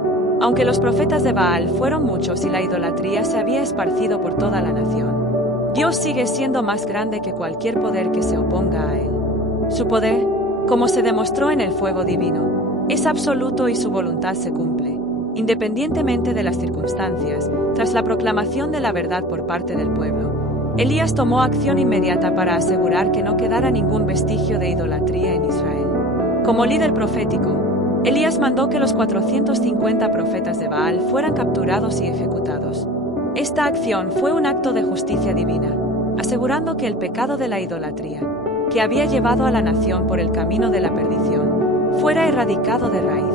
Aunque los profetas de Baal fueron muchos y la idolatría se había esparcido por toda la nación, Dios sigue siendo más grande que cualquier poder que se oponga a Él. Su poder, como se demostró en el fuego divino, es absoluto y su voluntad se cumple, independientemente de las circunstancias. Tras la proclamación de la verdad por parte del pueblo, Elías tomó acción inmediata para asegurar que no quedara ningún vestigio de idolatría en Israel. Como líder profético, Elías mandó que los 450 profetas de Baal fueran capturados y ejecutados. Esta acción fue un acto de justicia divina, asegurando que el pecado de la idolatría, que había llevado a la nación por el camino de la perdición, fuera erradicado de raíz.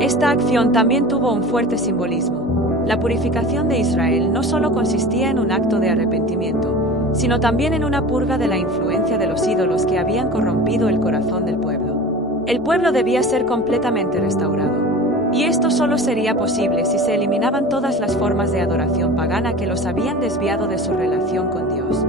Esta acción también tuvo un fuerte simbolismo. La purificación de Israel no solo consistía en un acto de arrepentimiento, sino también en una purga de la influencia de los ídolos que habían corrompido el corazón del pueblo. El pueblo debía ser completamente restaurado, y esto solo sería posible si se eliminaban todas las formas de adoración pagana que los habían desviado de su relación con Dios.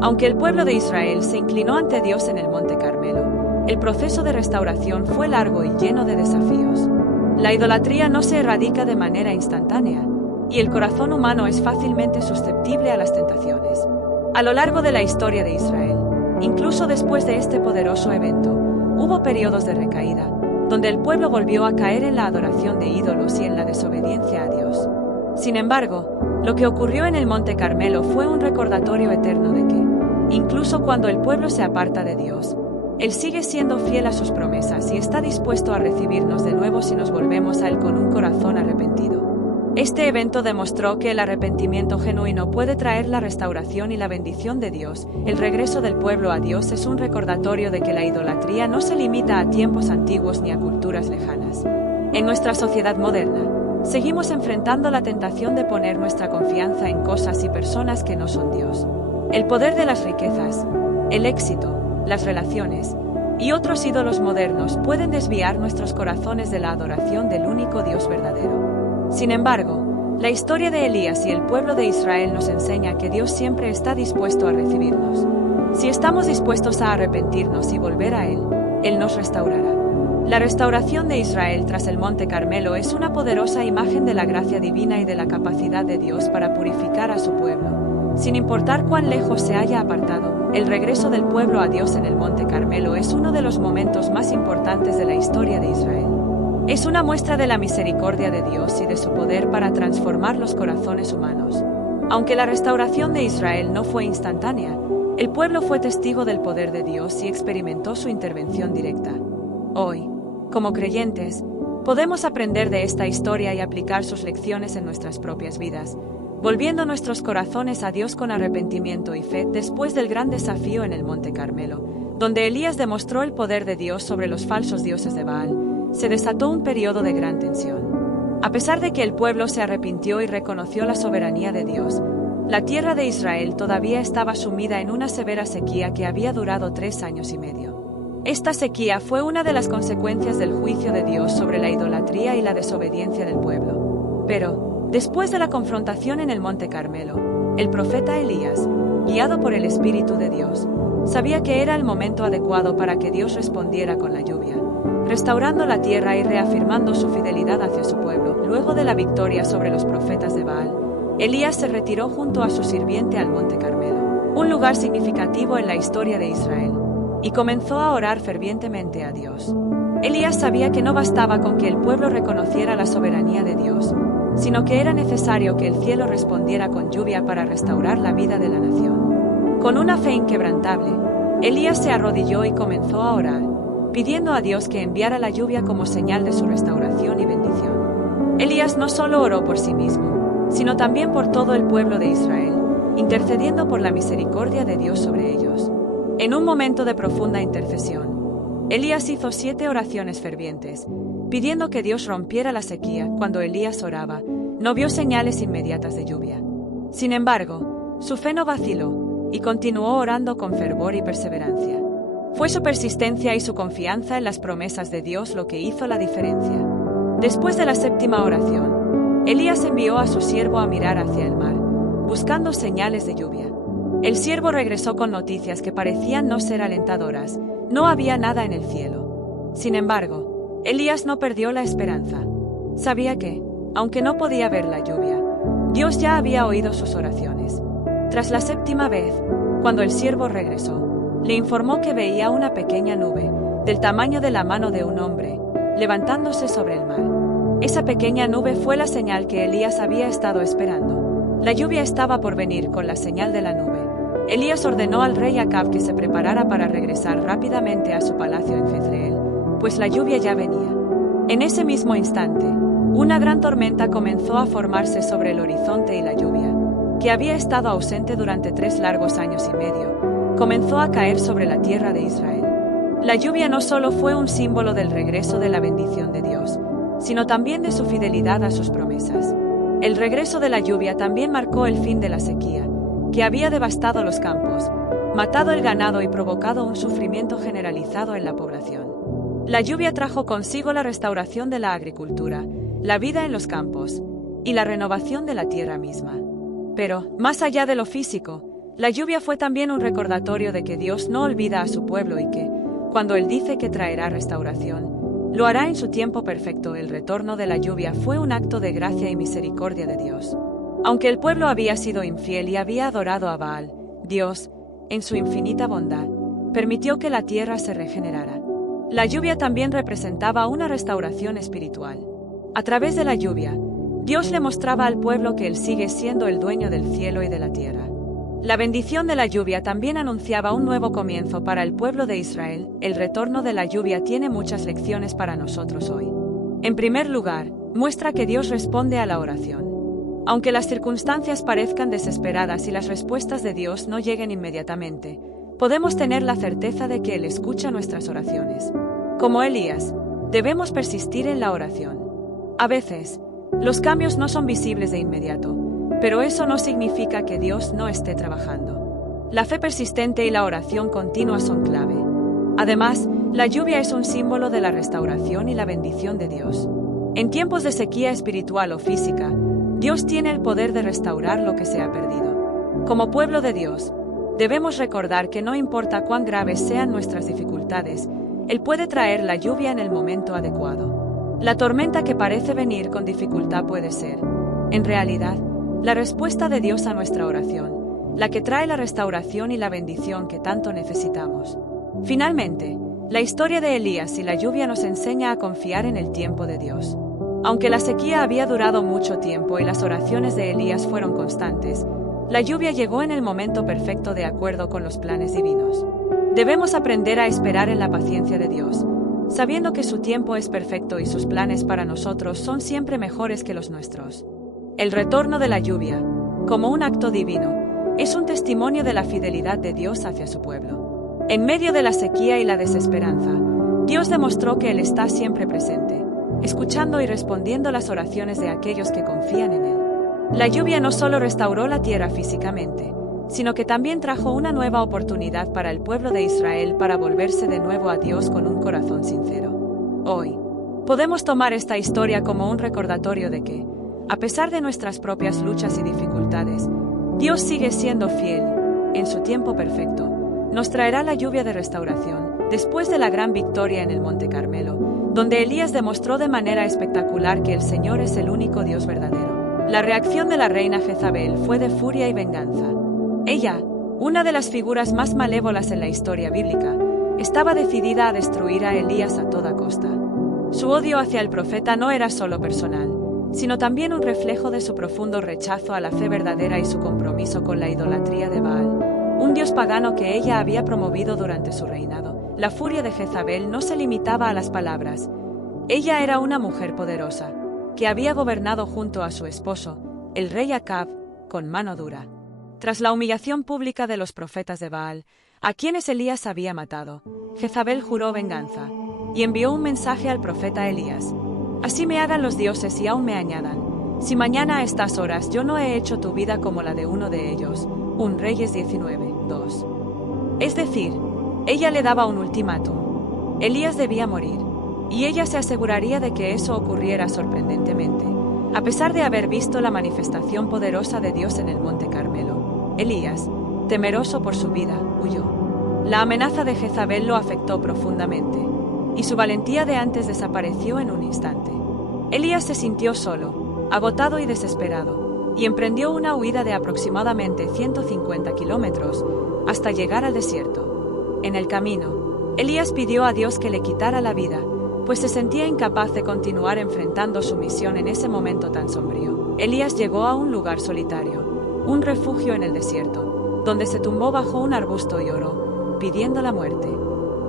Aunque el pueblo de Israel se inclinó ante Dios en el Monte Carmelo, el proceso de restauración fue largo y lleno de desafíos. La idolatría no se erradica de manera instantánea, y el corazón humano es fácilmente susceptible a las tentaciones. A lo largo de la historia de Israel, incluso después de este poderoso evento, hubo periodos de recaída, donde el pueblo volvió a caer en la adoración de ídolos y en la desobediencia a Dios. Sin embargo, lo que ocurrió en el Monte Carmelo fue un recordatorio eterno de que, incluso cuando el pueblo se aparta de Dios, Él sigue siendo fiel a sus promesas y está dispuesto a recibirnos de nuevo si nos volvemos a Él con un corazón arrepentido. Este evento demostró que el arrepentimiento genuino puede traer la restauración y la bendición de Dios. El regreso del pueblo a Dios es un recordatorio de que la idolatría no se limita a tiempos antiguos ni a culturas lejanas. En nuestra sociedad moderna, seguimos enfrentando la tentación de poner nuestra confianza en cosas y personas que no son Dios. El poder de las riquezas, el éxito, las relaciones y otros ídolos modernos pueden desviar nuestros corazones de la adoración del único Dios verdadero. Sin embargo, la historia de Elías y el pueblo de Israel nos enseña que Dios siempre está dispuesto a recibirnos. Si estamos dispuestos a arrepentirnos y volver a Él, Él nos restaurará. La restauración de Israel tras el Monte Carmelo es una poderosa imagen de la gracia divina y de la capacidad de Dios para purificar a su pueblo. Sin importar cuán lejos se haya apartado, el regreso del pueblo a Dios en el Monte Carmelo es uno de los momentos más importantes de la historia de Israel. Es una muestra de la misericordia de Dios y de su poder para transformar los corazones humanos. Aunque la restauración de Israel no fue instantánea, el pueblo fue testigo del poder de Dios y experimentó su intervención directa. Hoy, como creyentes, podemos aprender de esta historia y aplicar sus lecciones en nuestras propias vidas, volviendo nuestros corazones a Dios con arrepentimiento y fe después del gran desafío en el Monte Carmelo, donde Elías demostró el poder de Dios sobre los falsos dioses de Baal. Se desató un periodo de gran tensión. A pesar de que el pueblo se arrepintió y reconoció la soberanía de Dios, la tierra de Israel todavía estaba sumida en una severa sequía que había durado 3 años y medio. Esta sequía fue una de las consecuencias del juicio de Dios sobre la idolatría y la desobediencia del pueblo. Pero, después de la confrontación en el Monte Carmelo, el profeta Elías, guiado por el Espíritu de Dios, sabía que era el momento adecuado para que Dios respondiera con la lluvia, restaurando la tierra y reafirmando su fidelidad hacia su pueblo. Luego de la victoria sobre los profetas de Baal, Elías se retiró junto a su sirviente al Monte Carmelo, un lugar significativo en la historia de Israel, y comenzó a orar fervientemente a Dios. Elías sabía que no bastaba con que el pueblo reconociera la soberanía de Dios, sino que era necesario que el cielo respondiera con lluvia para restaurar la vida de la nación. Con una fe inquebrantable, Elías se arrodilló y comenzó a orar, pidiendo a Dios que enviara la lluvia como señal de su restauración y bendición. Elías no solo oró por sí mismo, sino también por todo el pueblo de Israel, intercediendo por la misericordia de Dios sobre ellos. En un momento de profunda intercesión, Elías hizo 7 oraciones fervientes, pidiendo que Dios rompiera la sequía. Cuando Elías oraba, no vio señales inmediatas de lluvia. Sin embargo, su fe no vaciló, y continuó orando con fervor y perseverancia. Fue su persistencia y su confianza en las promesas de Dios lo que hizo la diferencia. Después de la 7ª oración, Elías envió a su siervo a mirar hacia el mar, buscando señales de lluvia. El siervo regresó con noticias que parecían no ser alentadoras. No había nada en el cielo. Sin embargo, Elías no perdió la esperanza. Sabía que, aunque no podía ver la lluvia, Dios ya había oído sus oraciones. Tras la 7ª vez, cuando el siervo regresó, le informó que veía una pequeña nube, del tamaño de la mano de un hombre, levantándose sobre el mar. Esa pequeña nube fue la señal que Elías había estado esperando. La lluvia estaba por venir con la señal de la nube. Elías ordenó al rey Acab que se preparara para regresar rápidamente a su palacio en Jezreel, pues la lluvia ya venía. En ese mismo instante, una gran tormenta comenzó a formarse sobre el horizonte y la lluvia, que había estado ausente durante 3 largos años y medio, comenzó a caer sobre la tierra de Israel. La lluvia no solo fue un símbolo del regreso de la bendición de Dios, sino también de su fidelidad a sus promesas. El regreso de la lluvia también marcó el fin de la sequía, que había devastado los campos, matado el ganado y provocado un sufrimiento generalizado en la población. La lluvia trajo consigo la restauración de la agricultura, la vida en los campos y la renovación de la tierra misma. Pero, más allá de lo físico, la lluvia fue también un recordatorio de que Dios no olvida a su pueblo y que, cuando Él dice que traerá restauración, lo hará en su tiempo perfecto. El retorno de la lluvia fue un acto de gracia y misericordia de Dios. Aunque el pueblo había sido infiel y había adorado a Baal, Dios, en su infinita bondad, permitió que la tierra se regenerara. La lluvia también representaba una restauración espiritual. A través de la lluvia, Dios le mostraba al pueblo que Él sigue siendo el dueño del cielo y de la tierra. La bendición de la lluvia también anunciaba un nuevo comienzo para el pueblo de Israel. El retorno de la lluvia tiene muchas lecciones para nosotros hoy. En primer lugar, muestra que Dios responde a la oración. Aunque las circunstancias parezcan desesperadas y las respuestas de Dios no lleguen inmediatamente, podemos tener la certeza de que Él escucha nuestras oraciones. Como Elías, debemos persistir en la oración. A veces, los cambios no son visibles de inmediato, pero eso no significa que Dios no esté trabajando. La fe persistente y la oración continua son clave. Además, la lluvia es un símbolo de la restauración y la bendición de Dios. En tiempos de sequía espiritual o física, Dios tiene el poder de restaurar lo que se ha perdido. Como pueblo de Dios, debemos recordar que no importa cuán graves sean nuestras dificultades, Él puede traer la lluvia en el momento adecuado. La tormenta que parece venir con dificultad puede ser, en realidad, la respuesta de Dios a nuestra oración, la que trae la restauración y la bendición que tanto necesitamos. Finalmente, la historia de Elías y la lluvia nos enseña a confiar en el tiempo de Dios. Aunque la sequía había durado mucho tiempo y las oraciones de Elías fueron constantes, la lluvia llegó en el momento perfecto de acuerdo con los planes divinos. Debemos aprender a esperar en la paciencia de Dios, sabiendo que su tiempo es perfecto y sus planes para nosotros son siempre mejores que los nuestros. El retorno de la lluvia, como un acto divino, es un testimonio de la fidelidad de Dios hacia su pueblo. En medio de la sequía y la desesperanza, Dios demostró que Él está siempre presente, escuchando y respondiendo las oraciones de aquellos que confían en Él. La lluvia no solo restauró la tierra físicamente, sino que también trajo una nueva oportunidad para el pueblo de Israel para volverse de nuevo a Dios con un corazón sincero. Hoy, podemos tomar esta historia como un recordatorio de que, a pesar de nuestras propias luchas y dificultades, Dios sigue siendo fiel. En su tiempo perfecto, nos traerá la lluvia de restauración, después de la gran victoria en el Monte Carmelo, donde Elías demostró de manera espectacular que el Señor es el único Dios verdadero. La reacción de la reina Jezabel fue de furia y venganza. Ella, una de las figuras más malévolas en la historia bíblica, estaba decidida a destruir a Elías a toda costa. Su odio hacia el profeta no era solo personal, sino también un reflejo de su profundo rechazo a la fe verdadera y su compromiso con la idolatría de Baal, un dios pagano que ella había promovido durante su reinado. La furia de Jezabel no se limitaba a las palabras. Ella era una mujer poderosa, que había gobernado junto a su esposo, el rey Acab, con mano dura. Tras la humillación pública de los profetas de Baal, a quienes Elías había matado, Jezabel juró venganza, y envió un mensaje al profeta Elías. Así me hagan los dioses y aún me añadan, si mañana a estas horas yo no he hecho tu vida como la de uno de ellos. 1 Reyes 19:2. Es decir, ella le daba un ultimátum. Elías debía morir, y ella se aseguraría de que eso ocurriera sorprendentemente, a pesar de haber visto la manifestación poderosa de Dios en el Monte Carmelo. Elías, temeroso por su vida, huyó. La amenaza de Jezabel lo afectó profundamente, y su valentía de antes desapareció en un instante. Elías se sintió solo, agotado y desesperado, y emprendió una huida de aproximadamente 150 kilómetros hasta llegar al desierto. En el camino, Elías pidió a Dios que le quitara la vida, pues se sentía incapaz de continuar enfrentando su misión en ese momento tan sombrío. Elías llegó a un lugar solitario, un refugio en el desierto, donde se tumbó bajo un arbusto y oró, pidiendo la muerte.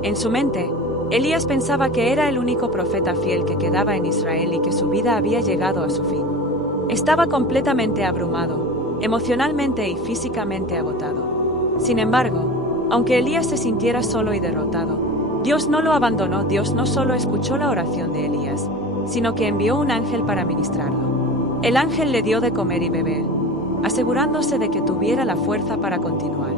En su mente, Elías pensaba que era el único profeta fiel que quedaba en Israel y que su vida había llegado a su fin. Estaba completamente abrumado, emocionalmente y físicamente agotado. Sin embargo, aunque Elías se sintiera solo y derrotado, Dios no lo abandonó. Dios no solo escuchó la oración de Elías, sino que envió un ángel para ministrarlo. El ángel le dio de comer y beber, asegurándose de que tuviera la fuerza para continuar.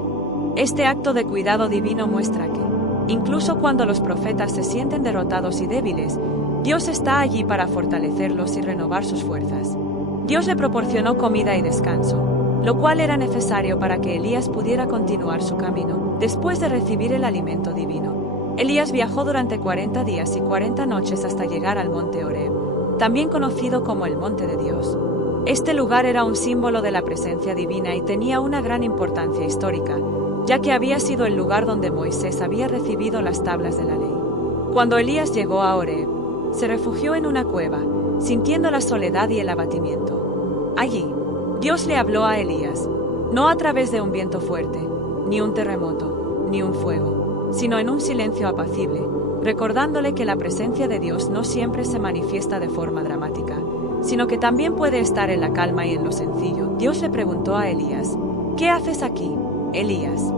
Este acto de cuidado divino muestra que, incluso cuando los profetas se sienten derrotados y débiles, Dios está allí para fortalecerlos y renovar sus fuerzas. Dios le proporcionó comida y descanso, lo cual era necesario para que Elías pudiera continuar su camino. Después de recibir el alimento divino, Elías viajó durante 40 días y 40 noches hasta llegar al monte Horeb, también conocido como el Monte de Dios. Este lugar era un símbolo de la presencia divina y tenía una gran importancia histórica, ya que había sido el lugar donde Moisés había recibido las tablas de la ley. Cuando Elías llegó a Horeb, se refugió en una cueva, sintiendo la soledad y el abatimiento. Allí, Dios le habló a Elías, no a través de un viento fuerte, ni un terremoto, ni un fuego, sino en un silencio apacible, recordándole que la presencia de Dios no siempre se manifiesta de forma dramática, sino que también puede estar en la calma y en lo sencillo. Dios le preguntó a Elías, ¿qué haces aquí, Elías?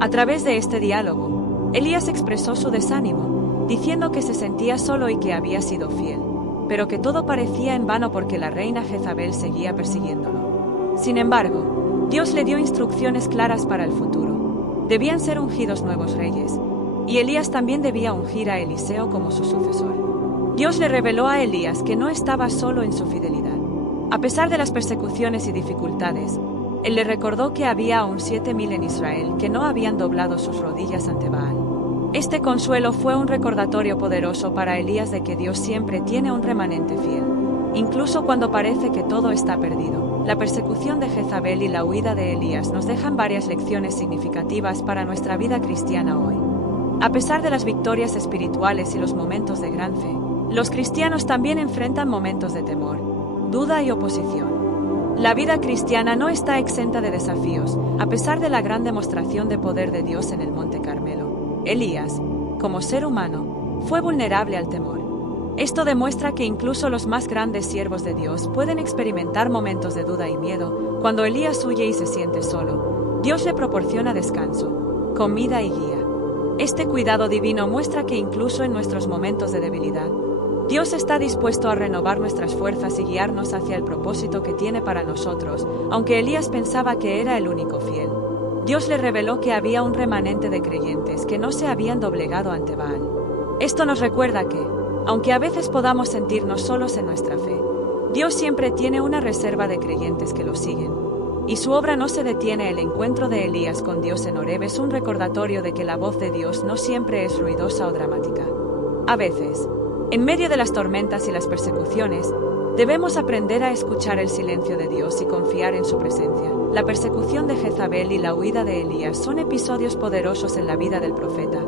A través de este diálogo, Elías expresó su desánimo, diciendo que se sentía solo y que había sido fiel, pero que todo parecía en vano porque la reina Jezabel seguía persiguiéndolo. Sin embargo, Dios le dio instrucciones claras para el futuro. Debían ser ungidos nuevos reyes, y Elías también debía ungir a Eliseo como su sucesor. Dios le reveló a Elías que no estaba solo en su fidelidad. A pesar de las persecuciones y dificultades, Él le recordó que había aún 7.000 en Israel que no habían doblado sus rodillas ante Baal. Este consuelo fue un recordatorio poderoso para Elías de que Dios siempre tiene un remanente fiel, incluso cuando parece que todo está perdido. La persecución de Jezabel y la huida de Elías nos dejan varias lecciones significativas para nuestra vida cristiana hoy. A pesar de las victorias espirituales y los momentos de gran fe, los cristianos también enfrentan momentos de temor, duda y oposición. La vida cristiana no está exenta de desafíos, a pesar de la gran demostración de poder de Dios en el Monte Carmelo. Elías, como ser humano, fue vulnerable al temor. Esto demuestra que incluso los más grandes siervos de Dios pueden experimentar momentos de duda y miedo. Cuando Elías huye y se siente solo, Dios le proporciona descanso, comida y guía. Este cuidado divino muestra que incluso en nuestros momentos de debilidad, Dios está dispuesto a renovar nuestras fuerzas y guiarnos hacia el propósito que tiene para nosotros. Aunque Elías pensaba que era el único fiel, Dios le reveló que había un remanente de creyentes que no se habían doblegado ante Baal. Esto nos recuerda que, aunque a veces podamos sentirnos solos en nuestra fe, Dios siempre tiene una reserva de creyentes que lo siguen. Y su obra no se detiene. El encuentro de Elías con Dios en Horeb es un recordatorio de que la voz de Dios no siempre es ruidosa o dramática. A veces, en medio de las tormentas y las persecuciones, debemos aprender a escuchar el silencio de Dios y confiar en su presencia. La persecución de Jezabel y la huida de Elías son episodios poderosos en la vida del profeta,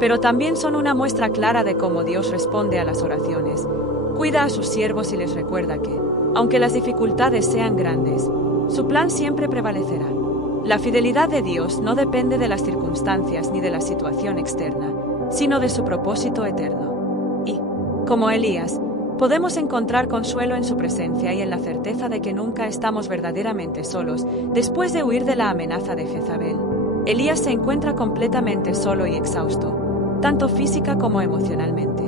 pero también son una muestra clara de cómo Dios responde a las oraciones, cuida a sus siervos y les recuerda que, aunque las dificultades sean grandes, su plan siempre prevalecerá. La fidelidad de Dios no depende de las circunstancias ni de la situación externa, sino de su propósito eterno. Y, como Elías, podemos encontrar consuelo en su presencia y en la certeza de que nunca estamos verdaderamente solos. Después de huir de la amenaza de Jezabel, Elías se encuentra completamente solo y exhausto, tanto física como emocionalmente.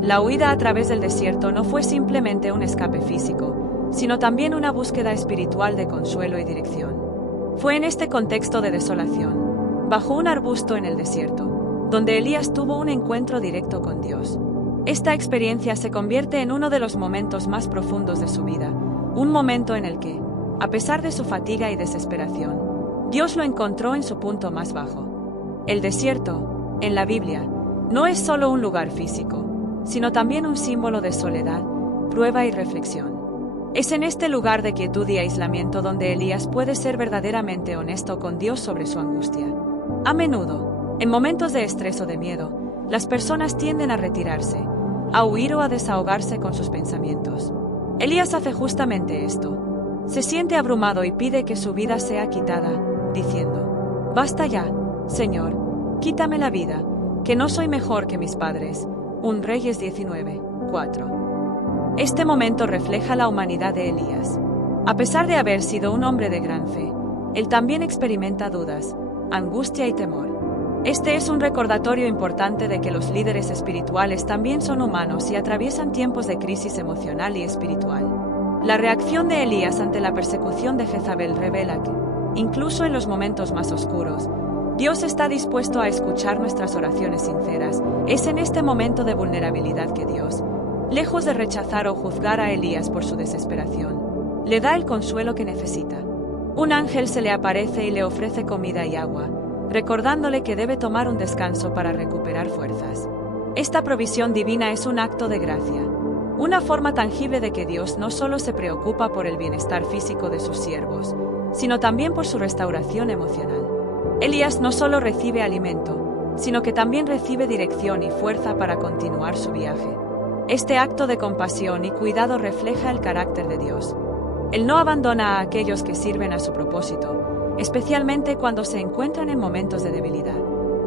La huida a través del desierto no fue simplemente un escape físico, sino también una búsqueda espiritual de consuelo y dirección. Fue en este contexto de desolación, bajo un arbusto en el desierto, donde Elías tuvo un encuentro directo con Dios. Esta experiencia se convierte en uno de los momentos más profundos de su vida, un momento en el que, a pesar de su fatiga y desesperación, Dios lo encontró en su punto más bajo. El desierto, en la Biblia, no es solo un lugar físico, sino también un símbolo de soledad, prueba y reflexión. Es en este lugar de quietud y aislamiento donde Elías puede ser verdaderamente honesto con Dios sobre su angustia. A menudo, en momentos de estrés o de miedo, las personas tienden a retirarse, a huir o a desahogarse con sus pensamientos. Elías hace justamente esto. Se siente abrumado y pide que su vida sea quitada, diciendo: «Basta ya, Señor, quítame la vida, que no soy mejor que mis padres». 1 Reyes 19:4. Este momento refleja la humanidad de Elías. A pesar de haber sido un hombre de gran fe, él también experimenta dudas, angustia y temor. Este es un recordatorio importante de que los líderes espirituales también son humanos y atraviesan tiempos de crisis emocional y espiritual. La reacción de Elías ante la persecución de Jezabel revela que, incluso en los momentos más oscuros, Dios está dispuesto a escuchar nuestras oraciones sinceras. Es en este momento de vulnerabilidad que Dios, lejos de rechazar o juzgar a Elías por su desesperación, le da el consuelo que necesita. Un ángel se le aparece y le ofrece comida y agua, recordándole que debe tomar un descanso para recuperar fuerzas. Esta provisión divina es un acto de gracia, una forma tangible de que Dios no solo se preocupa por el bienestar físico de sus siervos, sino también por su restauración emocional. Elías no solo recibe alimento, sino que también recibe dirección y fuerza para continuar su viaje. Este acto de compasión y cuidado refleja el carácter de Dios. Él no abandona a aquellos que sirven a su propósito, especialmente cuando se encuentran en momentos de debilidad.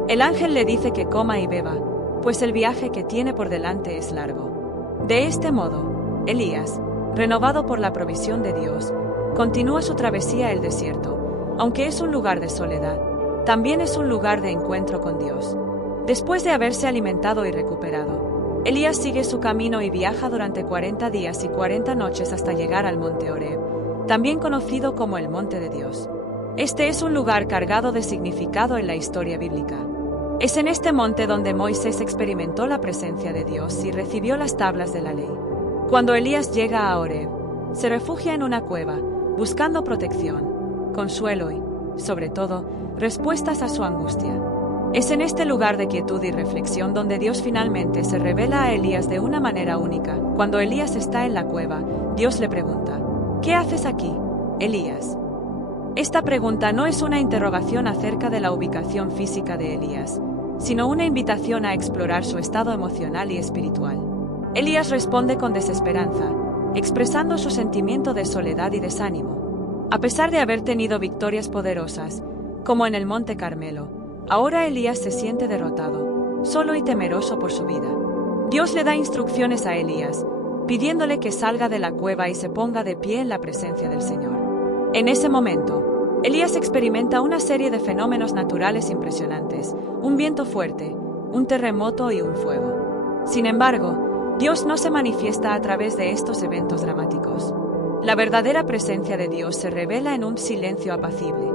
El ángel le dice que coma y beba, pues el viaje que tiene por delante es largo. De este modo, Elías, renovado por la provisión de Dios, continúa su travesía el desierto. Aunque es un lugar de soledad, también es un lugar de encuentro con Dios. Después de haberse alimentado y recuperado, Elías sigue su camino y viaja durante 40 días y 40 noches hasta llegar al monte Horeb, también conocido como el Monte de Dios. Este es un lugar cargado de significado en la historia bíblica. Es en este monte donde Moisés experimentó la presencia de Dios y recibió las tablas de la ley. Cuando Elías llega a Horeb, se refugia en una cueva, buscando protección, consuelo y, sobre todo, respuestas a su angustia. Es en este lugar de quietud y reflexión donde Dios finalmente se revela a Elías de una manera única. Cuando Elías está en la cueva, Dios le pregunta: ¿qué haces aquí, Elías? Esta pregunta no es una interrogación acerca de la ubicación física de Elías, sino una invitación a explorar su estado emocional y espiritual. Elías responde con desesperanza, expresando su sentimiento de soledad y desánimo. A pesar de haber tenido victorias poderosas, como en el Monte Carmelo, ahora Elías se siente derrotado, solo y temeroso por su vida. Dios le da instrucciones a Elías, pidiéndole que salga de la cueva y se ponga de pie en la presencia del Señor. En ese momento, Elías experimenta una serie de fenómenos naturales impresionantes: un viento fuerte, un terremoto y un fuego. Sin embargo, Dios no se manifiesta a través de estos eventos dramáticos. La verdadera presencia de Dios se revela en un silencio apacible.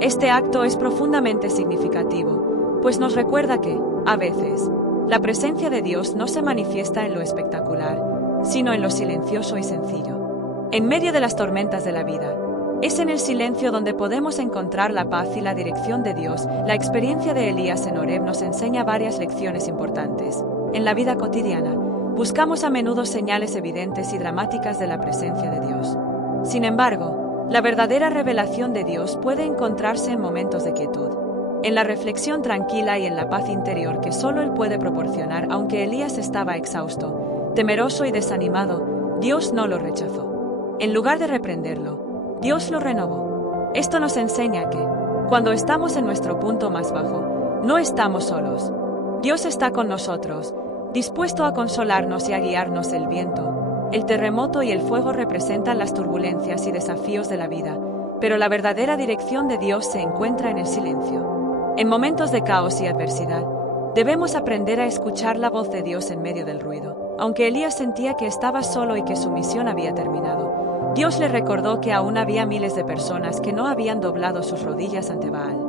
Este acto es profundamente significativo, pues nos recuerda que, a veces, la presencia de Dios no se manifiesta en lo espectacular, sino en lo silencioso y sencillo. En medio de las tormentas de la vida, es en el silencio donde podemos encontrar la paz y la dirección de Dios. La experiencia de Elías en Horeb nos enseña varias lecciones importantes. En la vida cotidiana, buscamos a menudo señales evidentes y dramáticas de la presencia de Dios. Sin embargo, la verdadera revelación de Dios puede encontrarse en momentos de quietud, en la reflexión tranquila y en la paz interior que solo Él puede proporcionar. Aunque Elías estaba exhausto, temeroso y desanimado, Dios no lo rechazó. En lugar de reprenderlo, Dios lo renovó. Esto nos enseña que, cuando estamos en nuestro punto más bajo, no estamos solos. Dios está con nosotros, dispuesto a consolarnos y a guiarnos. El viento, el terremoto y el fuego representan las turbulencias y desafíos de la vida, pero la verdadera dirección de Dios se encuentra en el silencio. En momentos de caos y adversidad, debemos aprender a escuchar la voz de Dios en medio del ruido. Aunque Elías sentía que estaba solo y que su misión había terminado, Dios le recordó que aún había miles de personas que no habían doblado sus rodillas ante Baal.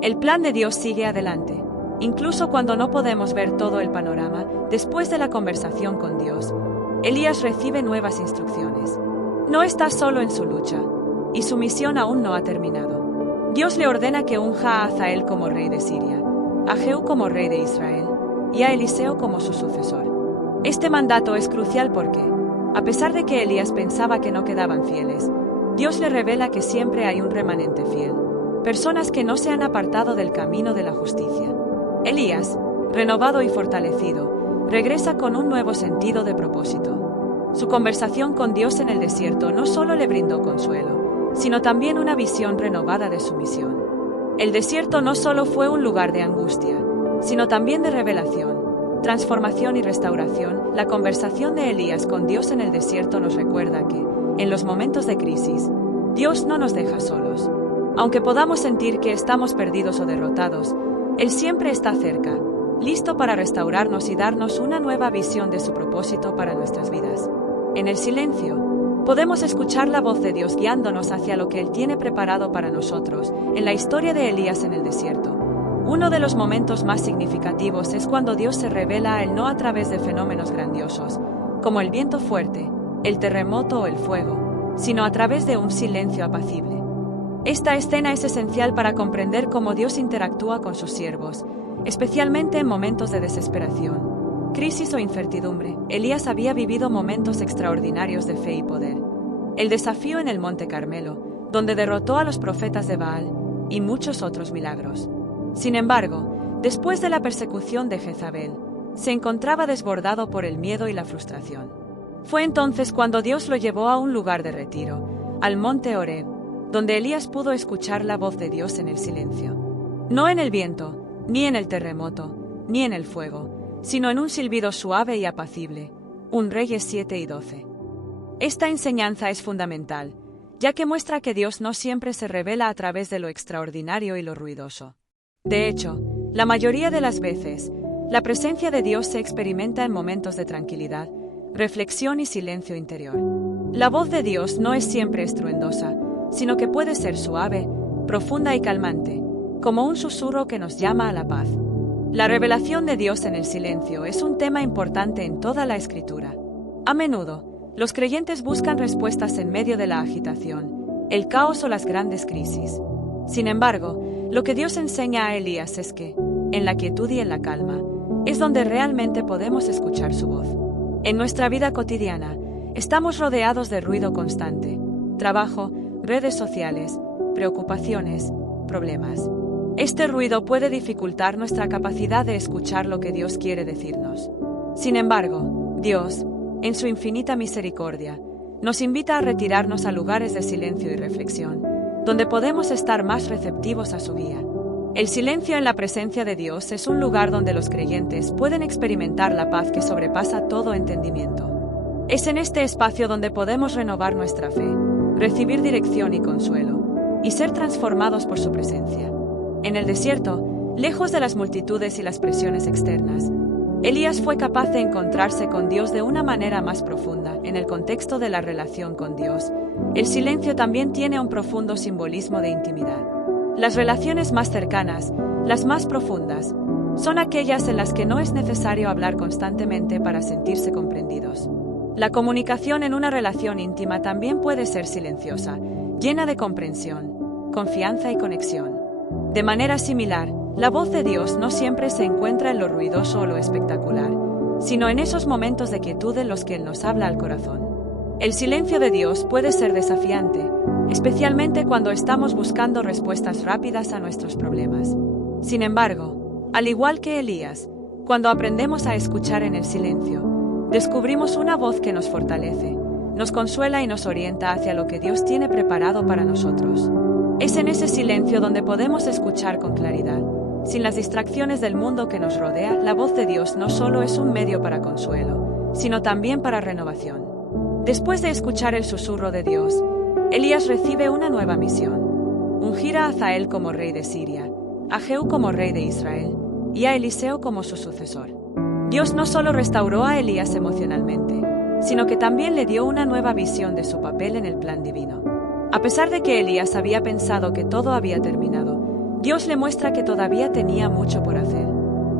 El plan de Dios sigue adelante, incluso cuando no podemos ver todo el panorama. Después de la conversación con Dios, Elías recibe nuevas instrucciones. No está solo en su lucha, y su misión aún no ha terminado. Dios le ordena que unja a Hazael como rey de Siria, a Jehú como rey de Israel, y a Eliseo como su sucesor. Este mandato es crucial porque, a pesar de que Elías pensaba que no quedaban fieles, Dios le revela que siempre hay un remanente fiel, personas que no se han apartado del camino de la justicia. Elías, renovado y fortalecido, regresa con un nuevo sentido de propósito. Su conversación con Dios en el desierto no solo le brindó consuelo, sino también una visión renovada de su misión. El desierto no solo fue un lugar de angustia, sino también de revelación, transformación y restauración. La conversación de Elías con Dios en el desierto nos recuerda que, en los momentos de crisis, Dios no nos deja solos. Aunque podamos sentir que estamos perdidos o derrotados, Él siempre está cerca, listo para restaurarnos y darnos una nueva visión de su propósito para nuestras vidas. En el silencio, podemos escuchar la voz de Dios guiándonos hacia lo que Él tiene preparado para nosotros. En la historia de Elías en el desierto, uno de los momentos más significativos es cuando Dios se revela a él no a través de fenómenos grandiosos, como el viento fuerte, el terremoto o el fuego, sino a través de un silencio apacible. Esta escena es esencial para comprender cómo Dios interactúa con sus siervos, especialmente en momentos de desesperación, crisis o incertidumbre. Elías había vivido momentos extraordinarios de fe y poder. El desafío en el Monte Carmelo, donde derrotó a los profetas de Baal, y muchos otros milagros. Sin embargo, después de la persecución de Jezabel, se encontraba desbordado por el miedo y la frustración. Fue entonces cuando Dios lo llevó a un lugar de retiro, al monte Horeb, donde Elías pudo escuchar la voz de Dios en el silencio. No en el viento, ni en el terremoto, ni en el fuego, sino en un silbido suave y apacible. 1 Reyes 7 y 12. Esta enseñanza es fundamental, ya que muestra que Dios no siempre se revela a través de lo extraordinario y lo ruidoso. De hecho, la mayoría de las veces, la presencia de Dios se experimenta en momentos de tranquilidad, reflexión y silencio interior. La voz de Dios no es siempre estruendosa, sino que puede ser suave, profunda y calmante, como un susurro que nos llama a la paz. La revelación de Dios en el silencio es un tema importante en toda la Escritura. A menudo, los creyentes buscan respuestas en medio de la agitación, el caos o las grandes crisis. Sin embargo, lo que Dios enseña a Elías es que, en la quietud y en la calma, es donde realmente podemos escuchar su voz. En nuestra vida cotidiana, estamos rodeados de ruido constante: trabajo, redes sociales, preocupaciones, problemas. Este ruido puede dificultar nuestra capacidad de escuchar lo que Dios quiere decirnos. Sin embargo, Dios, en su infinita misericordia, nos invita a retirarnos a lugares de silencio y reflexión, donde podemos estar más receptivos a su guía. El silencio en la presencia de Dios es un lugar donde los creyentes pueden experimentar la paz que sobrepasa todo entendimiento. Es en este espacio donde podemos renovar nuestra fe, recibir dirección y consuelo, y ser transformados por su presencia. En el desierto, lejos de las multitudes y las presiones externas, Elías fue capaz de encontrarse con Dios de una manera más profunda. En el contexto de la relación con Dios, el silencio también tiene un profundo simbolismo de intimidad. Las relaciones más cercanas, las más profundas, son aquellas en las que no es necesario hablar constantemente para sentirse comprendidos. La comunicación en una relación íntima también puede ser silenciosa, llena de comprensión, confianza y conexión. De manera similar, la voz de Dios no siempre se encuentra en lo ruidoso o lo espectacular, sino en esos momentos de quietud en los que Él nos habla al corazón. El silencio de Dios puede ser desafiante, especialmente cuando estamos buscando respuestas rápidas a nuestros problemas. Sin embargo, al igual que Elías, cuando aprendemos a escuchar en el silencio, descubrimos una voz que nos fortalece, nos consuela y nos orienta hacia lo que Dios tiene preparado para nosotros. Es en ese silencio donde podemos escuchar con claridad. Sin las distracciones del mundo que nos rodea, la voz de Dios no solo es un medio para consuelo, sino también para renovación. Después de escuchar el susurro de Dios, Elías recibe una nueva misión: ungir a Hazael como rey de Siria, a Jehú como rey de Israel y a Eliseo como su sucesor. Dios no solo restauró a Elías emocionalmente, sino que también le dio una nueva visión de su papel en el plan divino. A pesar de que Elías había pensado que todo había terminado, Dios le muestra que todavía tenía mucho por hacer.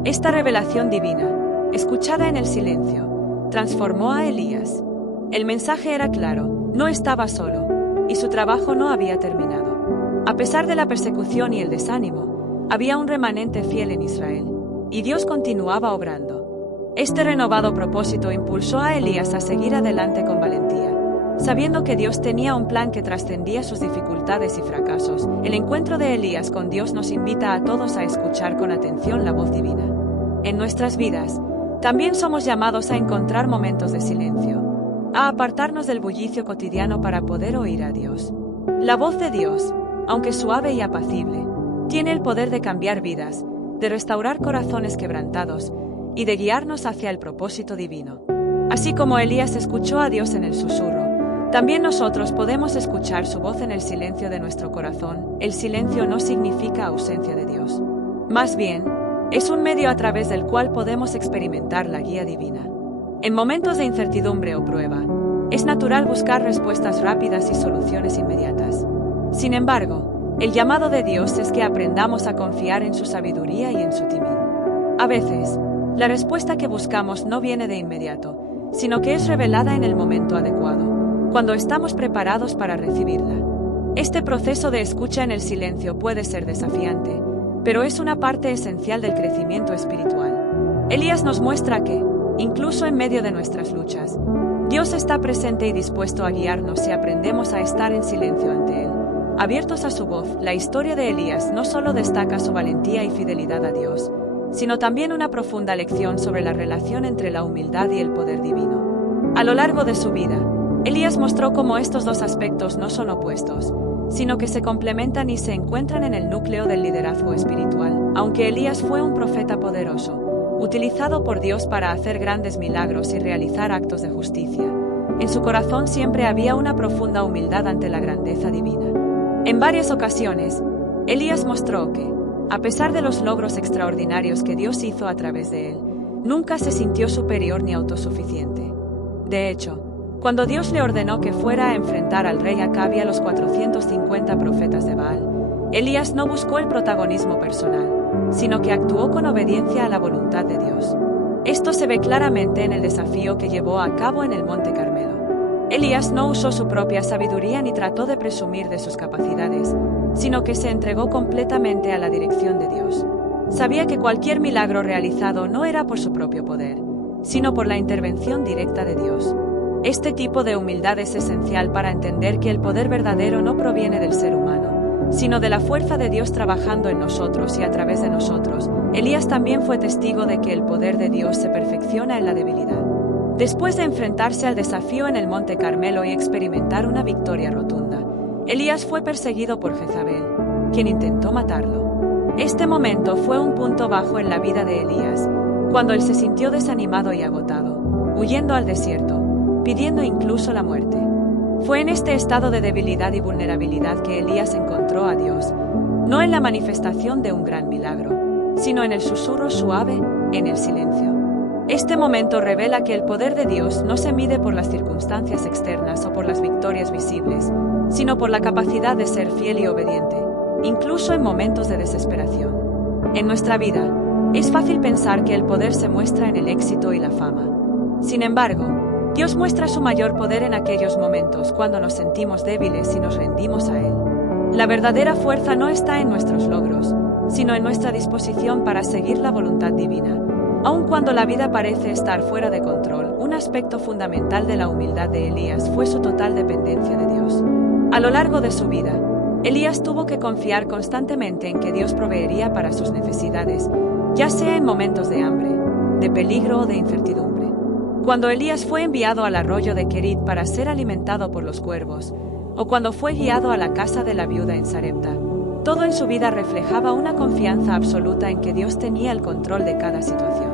Esta revelación divina, escuchada en el silencio, transformó a Elías. El mensaje era claro: no estaba solo, y su trabajo no había terminado. A pesar de la persecución y el desánimo, había un remanente fiel en Israel, y Dios continuaba obrando. Este renovado propósito impulsó a Elías a seguir adelante con valentía, sabiendo que Dios tenía un plan que trascendía sus dificultades y fracasos. El encuentro de Elías con Dios nos invita a todos a escuchar con atención la voz divina. En nuestras vidas, también somos llamados a encontrar momentos de silencio, a apartarnos del bullicio cotidiano para poder oír a Dios. La voz de Dios, aunque suave y apacible, tiene el poder de cambiar vidas, de restaurar corazones quebrantados y de guiarnos hacia el propósito divino. Así como Elías escuchó a Dios en el susurro, también nosotros podemos escuchar su voz en el silencio de nuestro corazón. El silencio no significa ausencia de Dios. Más bien, es un medio a través del cual podemos experimentar la guía divina. En momentos de incertidumbre o prueba, es natural buscar respuestas rápidas y soluciones inmediatas. Sin embargo, el llamado de Dios es que aprendamos a confiar en su sabiduría y en su timón. A veces, la respuesta que buscamos no viene de inmediato, sino que es revelada en el momento adecuado, cuando estamos preparados para recibirla. Este proceso de escucha en el silencio puede ser desafiante, pero es una parte esencial del crecimiento espiritual. Elías nos muestra que, incluso en medio de nuestras luchas, Dios está presente y dispuesto a guiarnos si aprendemos a estar en silencio ante Él, abiertos a su voz. La historia de Elías no solo destaca su valentía y fidelidad a Dios, sino también una profunda lección sobre la relación entre la humildad y el poder divino. A lo largo de su vida, Elías mostró cómo estos dos aspectos no son opuestos, sino que se complementan y se encuentran en el núcleo del liderazgo espiritual. Aunque Elías fue un profeta poderoso, utilizado por Dios para hacer grandes milagros y realizar actos de justicia, en su corazón siempre había una profunda humildad ante la grandeza divina. En varias ocasiones, Elías mostró que, a pesar de los logros extraordinarios que Dios hizo a través de él, nunca se sintió superior ni autosuficiente. De hecho, cuando Dios le ordenó que fuera a enfrentar al rey Acab y a los 450 profetas de Baal, Elías no buscó el protagonismo personal, sino que actuó con obediencia a la voluntad de Dios. Esto se ve claramente en el desafío que llevó a cabo en el Monte Carmelo. Elías no usó su propia sabiduría ni trató de presumir de sus capacidades, sino que se entregó completamente a la dirección de Dios. sabía que cualquier milagro realizado no era por su propio poder, sino por la intervención directa de Dios. Este tipo de humildad es esencial para entender que el poder verdadero no proviene del ser humano, sino de la fuerza de Dios trabajando en nosotros y a través de nosotros. Elías también fue testigo de que el poder de Dios se perfecciona en la debilidad. Después de enfrentarse al desafío en el Monte Carmelo y experimentar una victoria rotunda, Elías fue perseguido por Jezabel, quien intentó matarlo. Este momento fue un punto bajo en la vida de Elías, cuando él se sintió desanimado y agotado, huyendo al desierto, pidiendo incluso la muerte. Fue en este estado de debilidad y vulnerabilidad que Elías encontró a Dios, no en la manifestación de un gran milagro, sino en el susurro suave, en el silencio. Este momento revela que el poder de Dios no se mide por las circunstancias externas o por las victorias visibles, sino por la capacidad de ser fiel y obediente, incluso en momentos de desesperación. En nuestra vida, es fácil pensar que el poder se muestra en el éxito y la fama. Sin embargo, Dios muestra su mayor poder en aquellos momentos cuando nos sentimos débiles y nos rendimos a Él. La verdadera fuerza no está en nuestros logros, sino en nuestra disposición para seguir la voluntad divina. Aun cuando la vida parece estar fuera de control, un aspecto fundamental de la humildad de Elías fue su total dependencia de Dios. A lo largo de su vida, Elías tuvo que confiar constantemente en que Dios proveería para sus necesidades, ya sea en momentos de hambre, de peligro o de incertidumbre. Cuando Elías fue enviado al arroyo de Kerit para ser alimentado por los cuervos, o cuando fue guiado a la casa de la viuda en Sarepta, todo en su vida reflejaba una confianza absoluta en que Dios tenía el control de cada situación.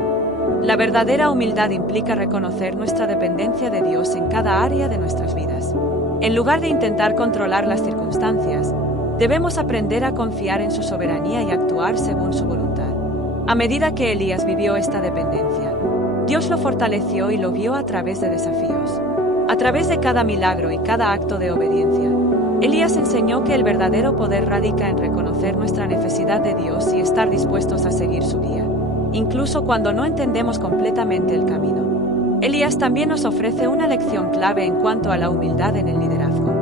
La verdadera humildad implica reconocer nuestra dependencia de Dios en cada área de nuestras vidas. En lugar de intentar controlar las circunstancias, debemos aprender a confiar en su soberanía y actuar según su voluntad. A medida que Elías vivió esta dependencia, Dios lo fortaleció y lo guió a través de desafíos. A través de cada milagro y cada acto de obediencia, Elías enseñó que el verdadero poder radica en reconocer nuestra necesidad de Dios y estar dispuestos a seguir su guía, incluso cuando no entendemos completamente el camino. Elías también nos ofrece una lección clave en cuanto a la humildad en el liderazgo.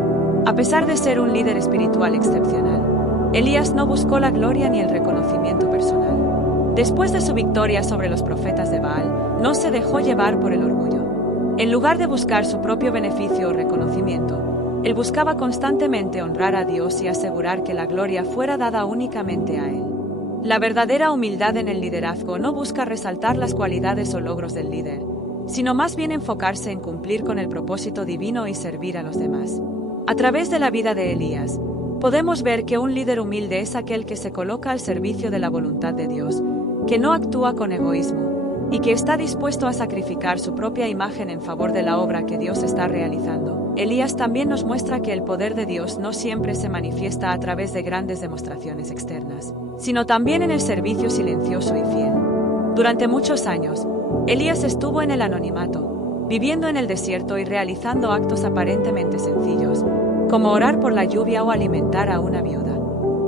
A pesar de ser un líder espiritual excepcional, Elías no buscó la gloria ni el reconocimiento personal. Después de su victoria sobre los profetas de Baal, no se dejó llevar por el orgullo. En lugar de buscar su propio beneficio o reconocimiento, él buscaba constantemente honrar a Dios y asegurar que la gloria fuera dada únicamente a Él. La verdadera humildad en el liderazgo no busca resaltar las cualidades o logros del líder, sino más bien enfocarse en cumplir con el propósito divino y servir a los demás. A través de la vida de Elías, podemos ver que un líder humilde es aquel que se coloca al servicio de la voluntad de Dios, que no actúa con egoísmo, y que está dispuesto a sacrificar su propia imagen en favor de la obra que Dios está realizando. Elías también nos muestra que el poder de Dios no siempre se manifiesta a través de grandes demostraciones externas, sino también en el servicio silencioso y fiel. Durante muchos años, Elías estuvo en el anonimato, viviendo en el desierto y realizando actos aparentemente sencillos, como orar por la lluvia o alimentar a una viuda.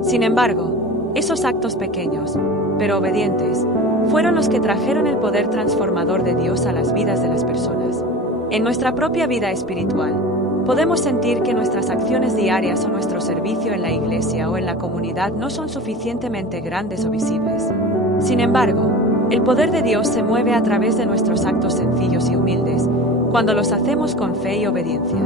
Sin embargo, esos actos pequeños, pero obedientes, fueron los que trajeron el poder transformador de Dios a las vidas de las personas. En nuestra propia vida espiritual, podemos sentir que nuestras acciones diarias o nuestro servicio en la iglesia o en la comunidad no son suficientemente grandes o visibles. Sin embargo, el poder de Dios se mueve a través de nuestros actos sencillos y humildes, cuando los hacemos con fe y obediencia.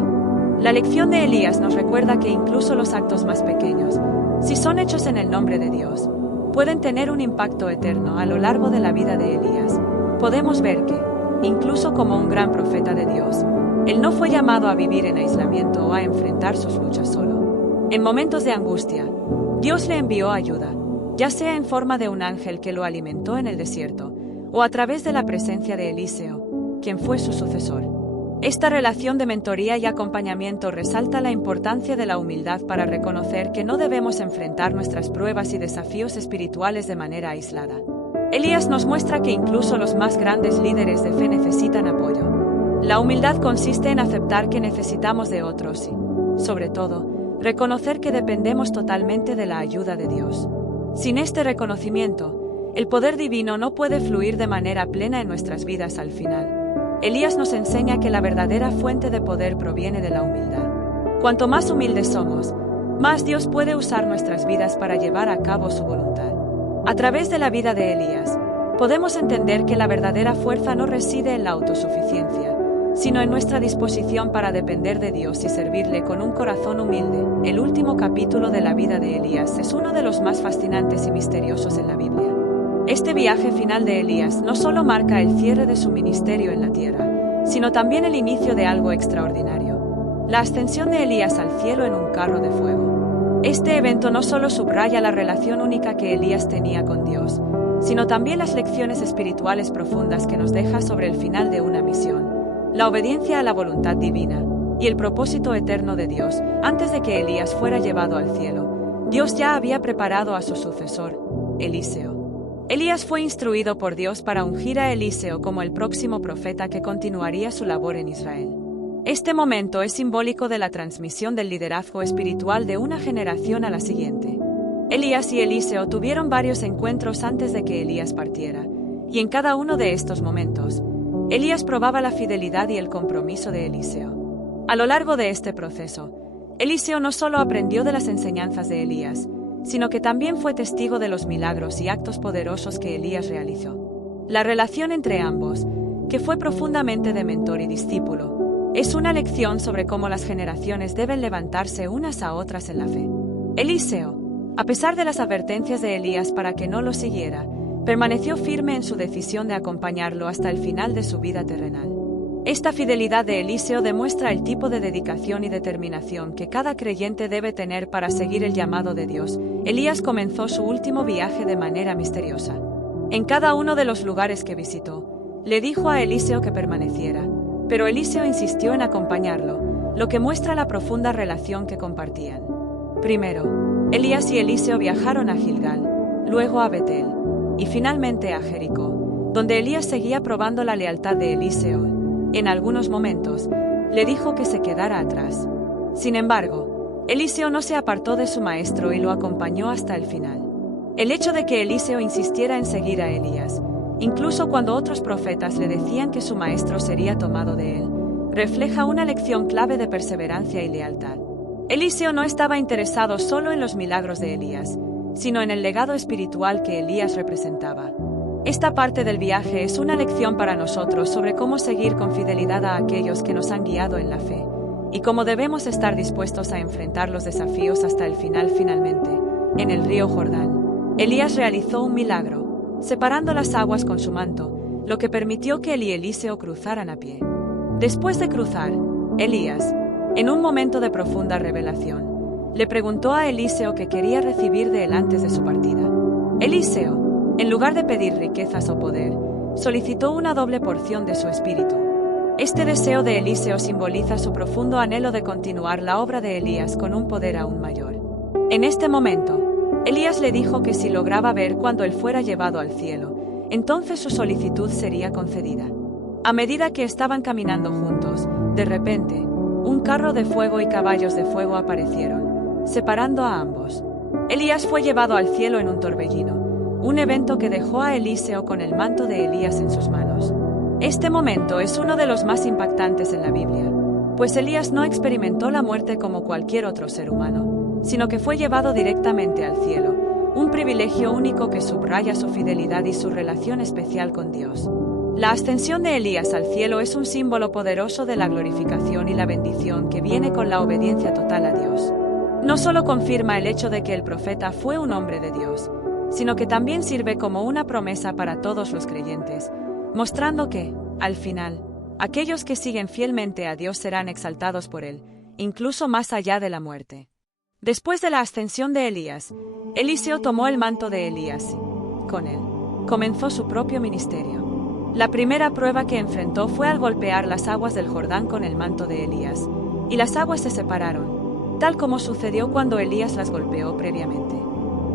La lección de Elías nos recuerda que incluso los actos más pequeños, si son hechos en el nombre de Dios, pueden tener un impacto eterno a lo largo de la vida de Elías. Podemos ver que, incluso como un gran profeta de Dios, él no fue llamado a vivir en aislamiento o a enfrentar sus luchas solo. En momentos de angustia, Dios le envió ayuda, ya sea en forma de un ángel que lo alimentó en el desierto, o a través de la presencia de Eliseo, quien fue su sucesor. Esta relación de mentoría y acompañamiento resalta la importancia de la humildad para reconocer que no debemos enfrentar nuestras pruebas y desafíos espirituales de manera aislada. Elías nos muestra que incluso los más grandes líderes de fe necesitan apoyo. La humildad consiste en aceptar que necesitamos de otros y, sobre todo, reconocer que dependemos totalmente de la ayuda de Dios. Sin este reconocimiento, el poder divino no puede fluir de manera plena en nuestras vidas al final. Elías nos enseña que la verdadera fuente de poder proviene de la humildad. Cuanto más humildes somos, más Dios puede usar nuestras vidas para llevar a cabo su voluntad. A través de la vida de Elías, podemos entender que la verdadera fuerza no reside en la autosuficiencia, sino en nuestra disposición para depender de Dios y servirle con un corazón humilde. El último capítulo de la vida de Elías es uno de los más fascinantes y misteriosos en la Biblia. Este viaje final de Elías no solo marca el cierre de su ministerio en la tierra, sino también el inicio de algo extraordinario: la ascensión de Elías al cielo en un carro de fuego. Este evento no solo subraya la relación única que Elías tenía con Dios, sino también las lecciones espirituales profundas que nos deja sobre el final de una misión, la obediencia a la voluntad divina y el propósito eterno de Dios. Antes de que Elías fuera llevado al cielo, Dios ya había preparado a su sucesor, Eliseo. Elías fue instruido por Dios para ungir a Eliseo como el próximo profeta que continuaría su labor en Israel. Este momento es simbólico de la transmisión del liderazgo espiritual de una generación a la siguiente. Elías y Eliseo tuvieron varios encuentros antes de que Elías partiera, y en cada uno de estos momentos, Elías probaba la fidelidad y el compromiso de Eliseo. A lo largo de este proceso, Eliseo no solo aprendió de las enseñanzas de Elías, sino que también fue testigo de los milagros y actos poderosos que Elías realizó. La relación entre ambos, que fue profundamente de mentor y discípulo, es una lección sobre cómo las generaciones deben levantarse unas a otras en la fe. Eliseo, a pesar de las advertencias de Elías para que no lo siguiera, permaneció firme en su decisión de acompañarlo hasta el final de su vida terrenal. Esta fidelidad de Eliseo demuestra el tipo de dedicación y determinación que cada creyente debe tener para seguir el llamado de Dios. Elías comenzó su último viaje de manera misteriosa. En cada uno de los lugares que visitó, le dijo a Eliseo que permaneciera, pero Eliseo insistió en acompañarlo, lo que muestra la profunda relación que compartían. Primero, Elías y Eliseo viajaron a Gilgal, luego a Betel, y finalmente a Jericó, donde Elías seguía probando la lealtad de Eliseo. En algunos momentos, le dijo que se quedara atrás. Sin embargo, Eliseo no se apartó de su maestro y lo acompañó hasta el final. El hecho de que Eliseo insistiera en seguir a Elías, incluso cuando otros profetas le decían que su maestro sería tomado de él, refleja una lección clave de perseverancia y lealtad. Eliseo no estaba interesado solo en los milagros de Elías, sino en el legado espiritual que Elías representaba. Esta parte del viaje es una lección para nosotros sobre cómo seguir con fidelidad a aquellos que nos han guiado en la fe, y cómo debemos estar dispuestos a enfrentar los desafíos hasta el final. Finalmente, en el río Jordán, Elías realizó un milagro, separando las aguas con su manto, lo que permitió que él y Eliseo cruzaran a pie. Después de cruzar, Elías, en un momento de profunda revelación, le preguntó a Eliseo qué quería recibir de él antes de su partida. Eliseo, en lugar de pedir riquezas o poder, solicitó una doble porción de su espíritu. Este deseo de Eliseo simboliza su profundo anhelo de continuar la obra de Elías con un poder aún mayor. En este momento, Elías le dijo que si lograba ver cuando él fuera llevado al cielo, entonces su solicitud sería concedida. A medida que estaban caminando juntos, de repente, un carro de fuego y caballos de fuego aparecieron, separando a ambos. Elías fue llevado al cielo en un torbellino, un evento que dejó a Eliseo con el manto de Elías en sus manos. Este momento es uno de los más impactantes en la Biblia, pues Elías no experimentó la muerte como cualquier otro ser humano, sino que fue llevado directamente al cielo, un privilegio único que subraya su fidelidad y su relación especial con Dios. La ascensión de Elías al cielo es un símbolo poderoso de la glorificación y la bendición que viene con la obediencia total a Dios. No solo confirma el hecho de que el profeta fue un hombre de Dios, sino que también sirve como una promesa para todos los creyentes, mostrando que, al final, aquellos que siguen fielmente a Dios serán exaltados por Él, incluso más allá de la muerte. Después de la ascensión de Elías, Eliseo tomó el manto de Elías y, con él, comenzó su propio ministerio. La primera prueba que enfrentó fue al golpear las aguas del Jordán con el manto de Elías, y las aguas se separaron, tal como sucedió cuando Elías las golpeó previamente.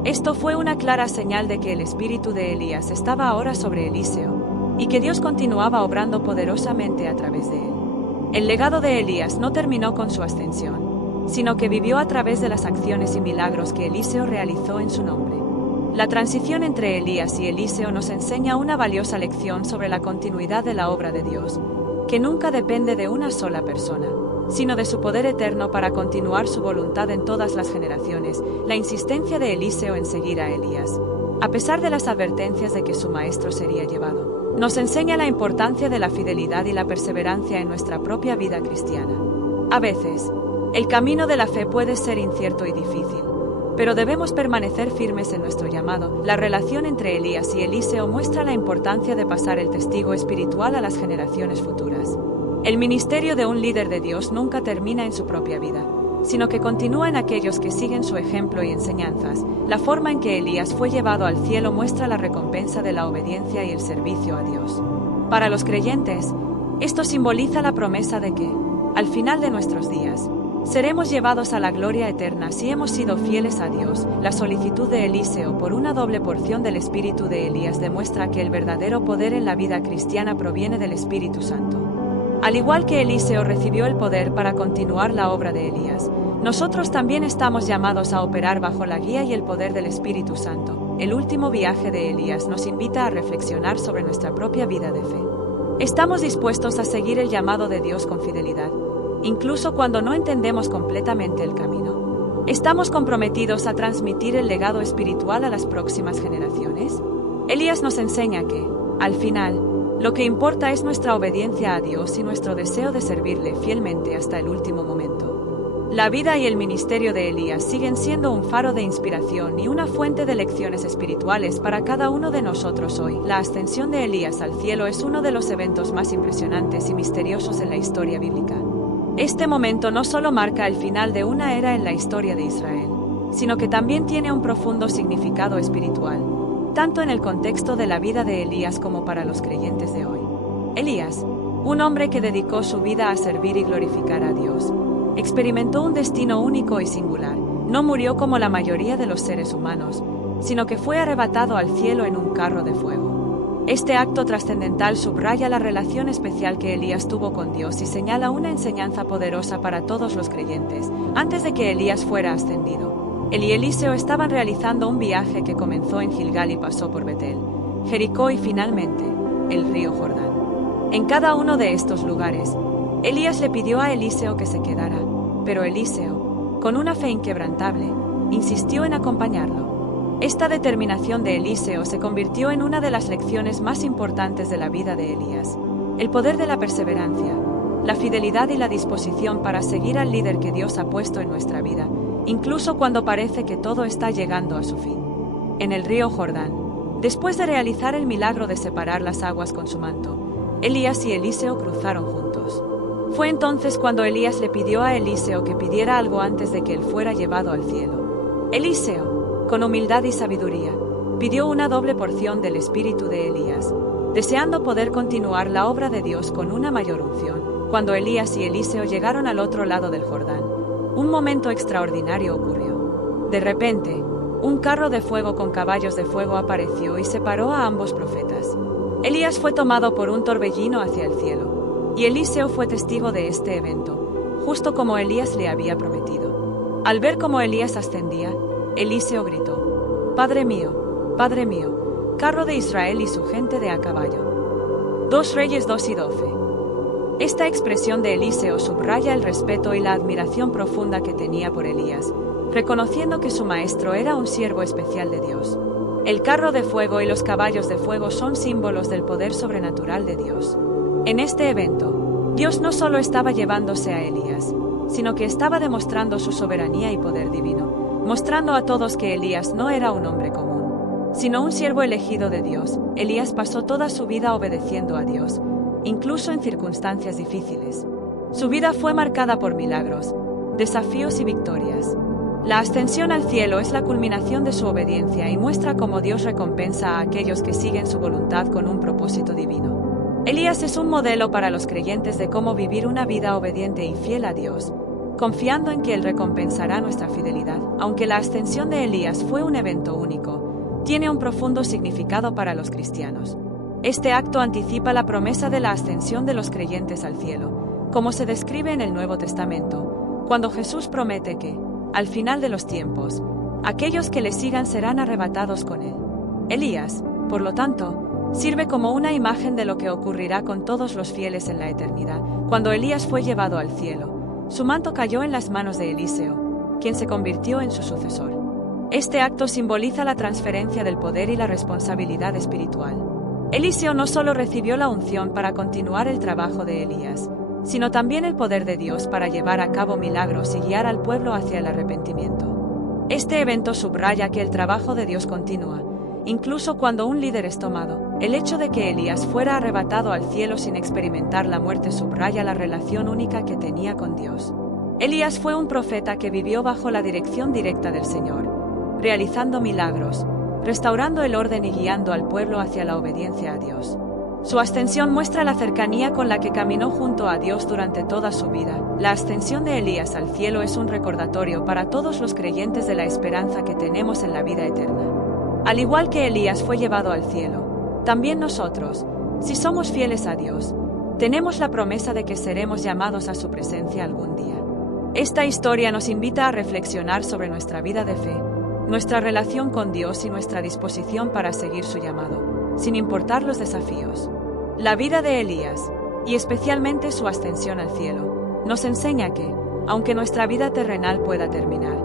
Esto fue una clara señal de que el espíritu de Elías estaba ahora sobre Eliseo, y que Dios continuaba obrando poderosamente a través de él. El legado de Elías no terminó con su ascensión, sino que vivió a través de las acciones y milagros que Eliseo realizó en su nombre. La transición entre Elías y Eliseo nos enseña una valiosa lección sobre la continuidad de la obra de Dios, que nunca depende de una sola persona, sino de su poder eterno para continuar su voluntad en todas las generaciones. La insistencia de Eliseo en seguir a Elías, a pesar de las advertencias de que su maestro sería llevado, nos enseña la importancia de la fidelidad y la perseverancia en nuestra propia vida cristiana. A veces, el camino de la fe puede ser incierto y difícil, pero debemos permanecer firmes en nuestro llamado. La relación entre Elías y Eliseo muestra la importancia de pasar el testigo espiritual a las generaciones futuras. El ministerio de un líder de Dios nunca termina en su propia vida, sino que continúa en aquellos que siguen su ejemplo y enseñanzas. La forma en que Elías fue llevado al cielo muestra la recompensa de la obediencia y el servicio a Dios. Para los creyentes, esto simboliza la promesa de que, al final de nuestros días, seremos llevados a la gloria eterna si hemos sido fieles a Dios. La solicitud de Eliseo por una doble porción del espíritu de Elías demuestra que el verdadero poder en la vida cristiana proviene del Espíritu Santo. Al igual que Eliseo recibió el poder para continuar la obra de Elías, nosotros también estamos llamados a operar bajo la guía y el poder del Espíritu Santo. El último viaje de Elías nos invita a reflexionar sobre nuestra propia vida de fe. ¿Estamos dispuestos a seguir el llamado de Dios con fidelidad, incluso cuando no entendemos completamente el camino? ¿Estamos comprometidos a transmitir el legado espiritual a las próximas generaciones? Elías nos enseña que, al final, lo que importa es nuestra obediencia a Dios y nuestro deseo de servirle fielmente hasta el último momento. La vida y el ministerio de Elías siguen siendo un faro de inspiración y una fuente de lecciones espirituales para cada uno de nosotros hoy. La ascensión de Elías al cielo es uno de los eventos más impresionantes y misteriosos en la historia bíblica. Este momento no solo marca el final de una era en la historia de Israel, sino que también tiene un profundo significado espiritual, tanto en el contexto de la vida de Elías como para los creyentes de hoy. Elías, un hombre que dedicó su vida a servir y glorificar a Dios, experimentó un destino único y singular. No murió como la mayoría de los seres humanos, sino que fue arrebatado al cielo en un carro de fuego. Este acto trascendental subraya la relación especial que Elías tuvo con Dios y señala una enseñanza poderosa para todos los creyentes. Antes de que Elías fuera ascendido, él y Eliseo estaban realizando un viaje que comenzó en Gilgal y pasó por Betel, Jericó y finalmente, el río Jordán. En cada uno de estos lugares, Elías le pidió a Eliseo que se quedara, pero Eliseo, con una fe inquebrantable, insistió en acompañarlo. Esta determinación de Eliseo se convirtió en una de las lecciones más importantes de la vida de Elías. El poder de la perseverancia, la fidelidad y la disposición para seguir al líder que Dios ha puesto en nuestra vida, incluso cuando parece que todo está llegando a su fin. En el río Jordán, después de realizar el milagro de separar las aguas con su manto, Elías y Eliseo cruzaron juntos. Fue entonces cuando Elías le pidió a Eliseo que pidiera algo antes de que él fuera llevado al cielo. Eliseo, con humildad y sabiduría, pidió una doble porción del espíritu de Elías, deseando poder continuar la obra de Dios con una mayor unción. Cuando Elías y Eliseo llegaron al otro lado del Jordán, un momento extraordinario ocurrió. De repente, un carro de fuego con caballos de fuego apareció y separó a ambos profetas. Elías fue tomado por un torbellino hacia el cielo, y Eliseo fue testigo de este evento, justo como Elías le había prometido. Al ver cómo Elías ascendía, Eliseo gritó: Padre mío, carro de Israel y su gente de a caballo. 2 Reyes 2:12. Esta expresión de Eliseo subraya el respeto y la admiración profunda que tenía por Elías, reconociendo que su maestro era un siervo especial de Dios. El carro de fuego y los caballos de fuego son símbolos del poder sobrenatural de Dios. En este evento, Dios no solo estaba llevándose a Elías, sino que estaba demostrando su soberanía y poder divino, mostrando a todos que Elías no era un hombre común, sino un siervo elegido de Dios. Elías pasó toda su vida obedeciendo a Dios, incluso en circunstancias difíciles. Su vida fue marcada por milagros, desafíos y victorias. La ascensión al cielo es la culminación de su obediencia y muestra cómo Dios recompensa a aquellos que siguen su voluntad con un propósito divino. Elías es un modelo para los creyentes de cómo vivir una vida obediente y fiel a Dios, confiando en que Él recompensará nuestra fidelidad. Aunque la ascensión de Elías fue un evento único, tiene un profundo significado para los cristianos. Este acto anticipa la promesa de la ascensión de los creyentes al cielo, como se describe en el Nuevo Testamento, cuando Jesús promete que, al final de los tiempos, aquellos que le sigan serán arrebatados con él. Elías, por lo tanto, sirve como una imagen de lo que ocurrirá con todos los fieles en la eternidad. Cuando Elías fue llevado al cielo, su manto cayó en las manos de Eliseo, quien se convirtió en su sucesor. Este acto simboliza la transferencia del poder y la responsabilidad espiritual. Eliseo no solo recibió la unción para continuar el trabajo de Elías, sino también el poder de Dios para llevar a cabo milagros y guiar al pueblo hacia el arrepentimiento. Este evento subraya que el trabajo de Dios continúa, incluso cuando un líder es tomado. El hecho de que Elías fuera arrebatado al cielo sin experimentar la muerte subraya la relación única que tenía con Dios. Elías fue un profeta que vivió bajo la dirección directa del Señor, realizando milagros, restaurando el orden y guiando al pueblo hacia la obediencia a Dios. Su ascensión muestra la cercanía con la que caminó junto a Dios durante toda su vida. La ascensión de Elías al cielo es un recordatorio para todos los creyentes de la esperanza que tenemos en la vida eterna. Al igual que Elías fue llevado al cielo, también nosotros, si somos fieles a Dios, tenemos la promesa de que seremos llamados a su presencia algún día. Esta historia nos invita a reflexionar sobre nuestra vida de fe, nuestra relación con Dios y nuestra disposición para seguir su llamado, sin importar los desafíos. La vida de Elías, y especialmente su ascensión al cielo, nos enseña que, aunque nuestra vida terrenal pueda terminar,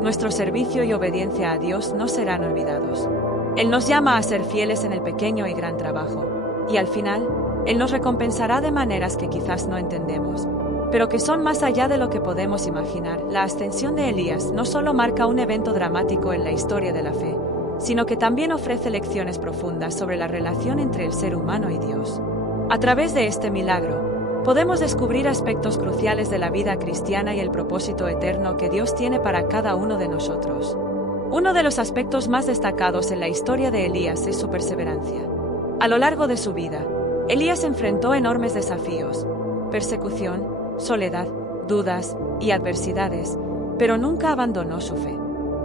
nuestro servicio y obediencia a Dios no serán olvidados. Él nos llama a ser fieles en el pequeño y gran trabajo, y al final, Él nos recompensará de maneras que quizás no entendemos, pero que son más allá de lo que podemos imaginar. La ascensión de Elías no solo marca un evento dramático en la historia de la fe, sino que también ofrece lecciones profundas sobre la relación entre el ser humano y Dios. A través de este milagro, podemos descubrir aspectos cruciales de la vida cristiana y el propósito eterno que Dios tiene para cada uno de nosotros. Uno de los aspectos más destacados en la historia de Elías es su perseverancia. A lo largo de su vida, Elías enfrentó enormes desafíos, persecución, soledad, dudas y adversidades, pero nunca abandonó su fe.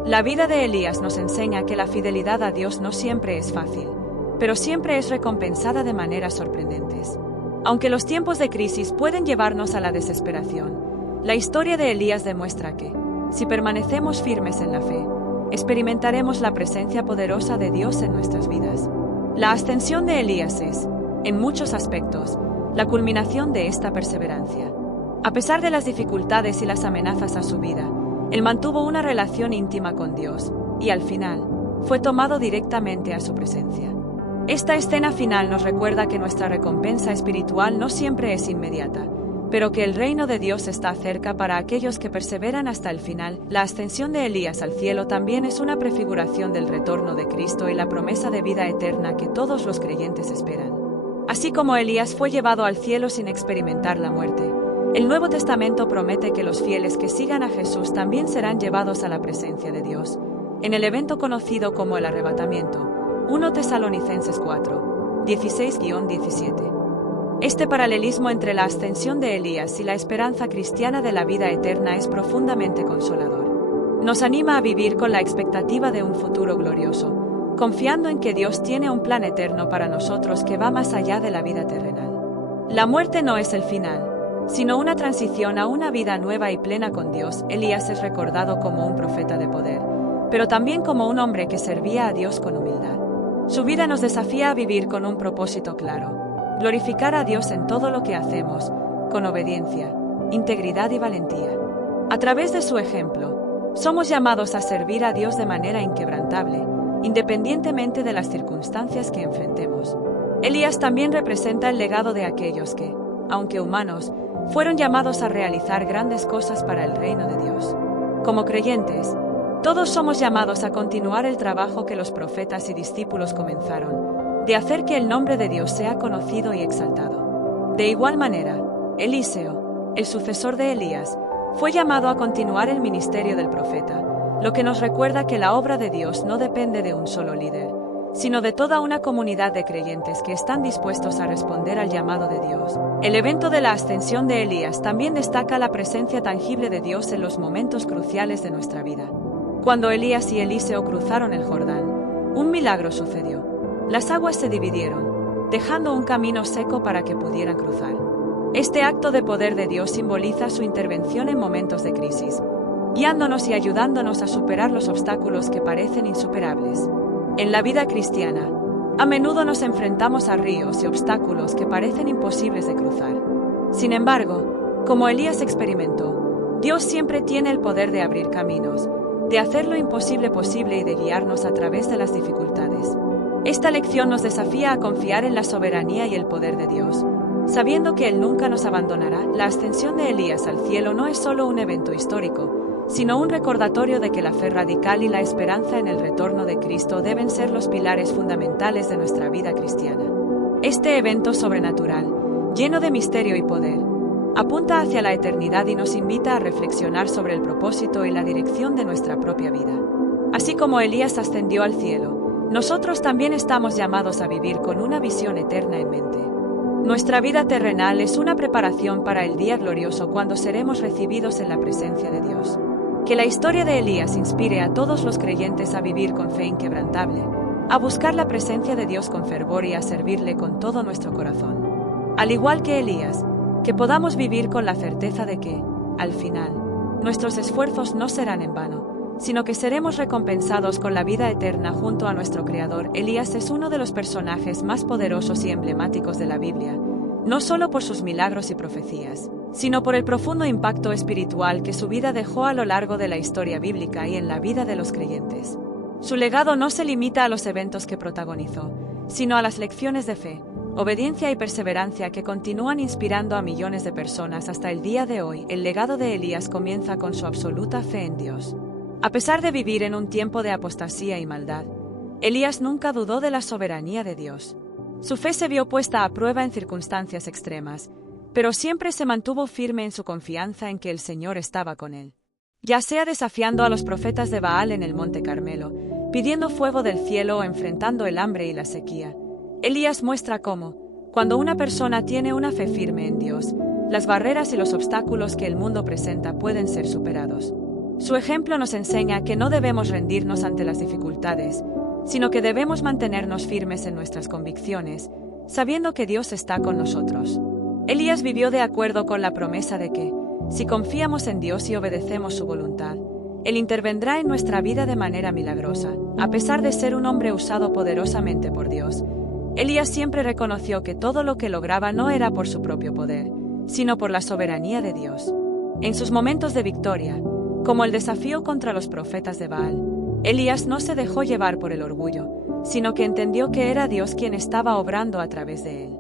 La vida de Elías nos enseña que la fidelidad a Dios no siempre es fácil, pero siempre es recompensada de maneras sorprendentes. Aunque los tiempos de crisis pueden llevarnos a la desesperación, la historia de Elías demuestra que, si permanecemos firmes en la fe, experimentaremos la presencia poderosa de Dios en nuestras vidas. La ascensión de Elías es, en muchos aspectos, la culminación de esta perseverancia. A pesar de las dificultades y las amenazas a su vida, él mantuvo una relación íntima con Dios, y al final, fue tomado directamente a su presencia. Esta escena final nos recuerda que nuestra recompensa espiritual no siempre es inmediata, pero que el reino de Dios está cerca para aquellos que perseveran hasta el final. La ascensión de Elías al cielo también es una prefiguración del retorno de Cristo y la promesa de vida eterna que todos los creyentes esperan. Así como Elías fue llevado al cielo sin experimentar la muerte, el Nuevo Testamento promete que los fieles que sigan a Jesús también serán llevados a la presencia de Dios, en el evento conocido como el arrebatamiento. 1 Tesalonicenses 4, 16-17. Este paralelismo entre la ascensión de Elías y la esperanza cristiana de la vida eterna es profundamente consolador. Nos anima a vivir con la expectativa de un futuro glorioso, confiando en que Dios tiene un plan eterno para nosotros que va más allá de la vida terrenal. La muerte no es el final, sino una transición a una vida nueva y plena con Dios. Elías es recordado como un profeta de poder, pero también como un hombre que servía a Dios con humildad. Su vida nos desafía a vivir con un propósito claro: glorificar a Dios en todo lo que hacemos, con obediencia, integridad y valentía. A través de su ejemplo, somos llamados a servir a Dios de manera inquebrantable, independientemente de las circunstancias que enfrentemos. Elías también representa el legado de aquellos que, aunque humanos, fueron llamados a realizar grandes cosas para el reino de Dios. Como creyentes, todos somos llamados a continuar el trabajo que los profetas y discípulos comenzaron, de hacer que el nombre de Dios sea conocido y exaltado. De igual manera, Eliseo, el sucesor de Elías, fue llamado a continuar el ministerio del profeta, lo que nos recuerda que la obra de Dios no depende de un solo líder, sino de toda una comunidad de creyentes que están dispuestos a responder al llamado de Dios. El evento de la ascensión de Elías también destaca la presencia tangible de Dios en los momentos cruciales de nuestra vida. Cuando Elías y Eliseo cruzaron el Jordán, un milagro sucedió. Las aguas se dividieron, dejando un camino seco para que pudieran cruzar. Este acto de poder de Dios simboliza su intervención en momentos de crisis, guiándonos y ayudándonos a superar los obstáculos que parecen insuperables. En la vida cristiana, a menudo nos enfrentamos a ríos y obstáculos que parecen imposibles de cruzar. Sin embargo, como Elías experimentó, Dios siempre tiene el poder de abrir caminos, de hacer lo imposible posible y de guiarnos a través de las dificultades. Esta lección nos desafía a confiar en la soberanía y el poder de Dios, sabiendo que Él nunca nos abandonará. La ascensión de Elías al cielo no es solo un evento histórico, sino un recordatorio de que la fe radical y la esperanza en el retorno de Cristo deben ser los pilares fundamentales de nuestra vida cristiana. Este evento sobrenatural, lleno de misterio y poder, apunta hacia la eternidad y nos invita a reflexionar sobre el propósito y la dirección de nuestra propia vida. Así como Elías ascendió al cielo, nosotros también estamos llamados a vivir con una visión eterna en mente. Nuestra vida terrenal es una preparación para el día glorioso cuando seremos recibidos en la presencia de Dios. Que la historia de Elías inspire a todos los creyentes a vivir con fe inquebrantable, a buscar la presencia de Dios con fervor y a servirle con todo nuestro corazón. Al igual que Elías, que podamos vivir con la certeza de que, al final, nuestros esfuerzos no serán en vano, sino que seremos recompensados con la vida eterna junto a nuestro Creador. Elías es uno de los personajes más poderosos y emblemáticos de la Biblia, no solo por sus milagros y profecías, sino por el profundo impacto espiritual que su vida dejó a lo largo de la historia bíblica y en la vida de los creyentes. Su legado no se limita a los eventos que protagonizó, sino a las lecciones de fe, obediencia y perseverancia que continúan inspirando a millones de personas hasta el día de hoy. El legado de Elías comienza con su absoluta fe en Dios. A pesar de vivir en un tiempo de apostasía y maldad, Elías nunca dudó de la soberanía de Dios. Su fe se vio puesta a prueba en circunstancias extremas, pero siempre se mantuvo firme en su confianza en que el Señor estaba con él. Ya sea desafiando a los profetas de Baal en el Monte Carmelo, pidiendo fuego del cielo o enfrentando el hambre y la sequía, Elías muestra cómo, cuando una persona tiene una fe firme en Dios, las barreras y los obstáculos que el mundo presenta pueden ser superados. Su ejemplo nos enseña que no debemos rendirnos ante las dificultades, sino que debemos mantenernos firmes en nuestras convicciones, sabiendo que Dios está con nosotros. Elías vivió de acuerdo con la promesa de que, si confiamos en Dios y obedecemos su voluntad, Él intervendrá en nuestra vida de manera milagrosa. A pesar de ser un hombre usado poderosamente por Dios, Elías siempre reconoció que todo lo que lograba no era por su propio poder, sino por la soberanía de Dios. En sus momentos de victoria, como el desafío contra los profetas de Baal, Elías no se dejó llevar por el orgullo, sino que entendió que era Dios quien estaba obrando a través de él.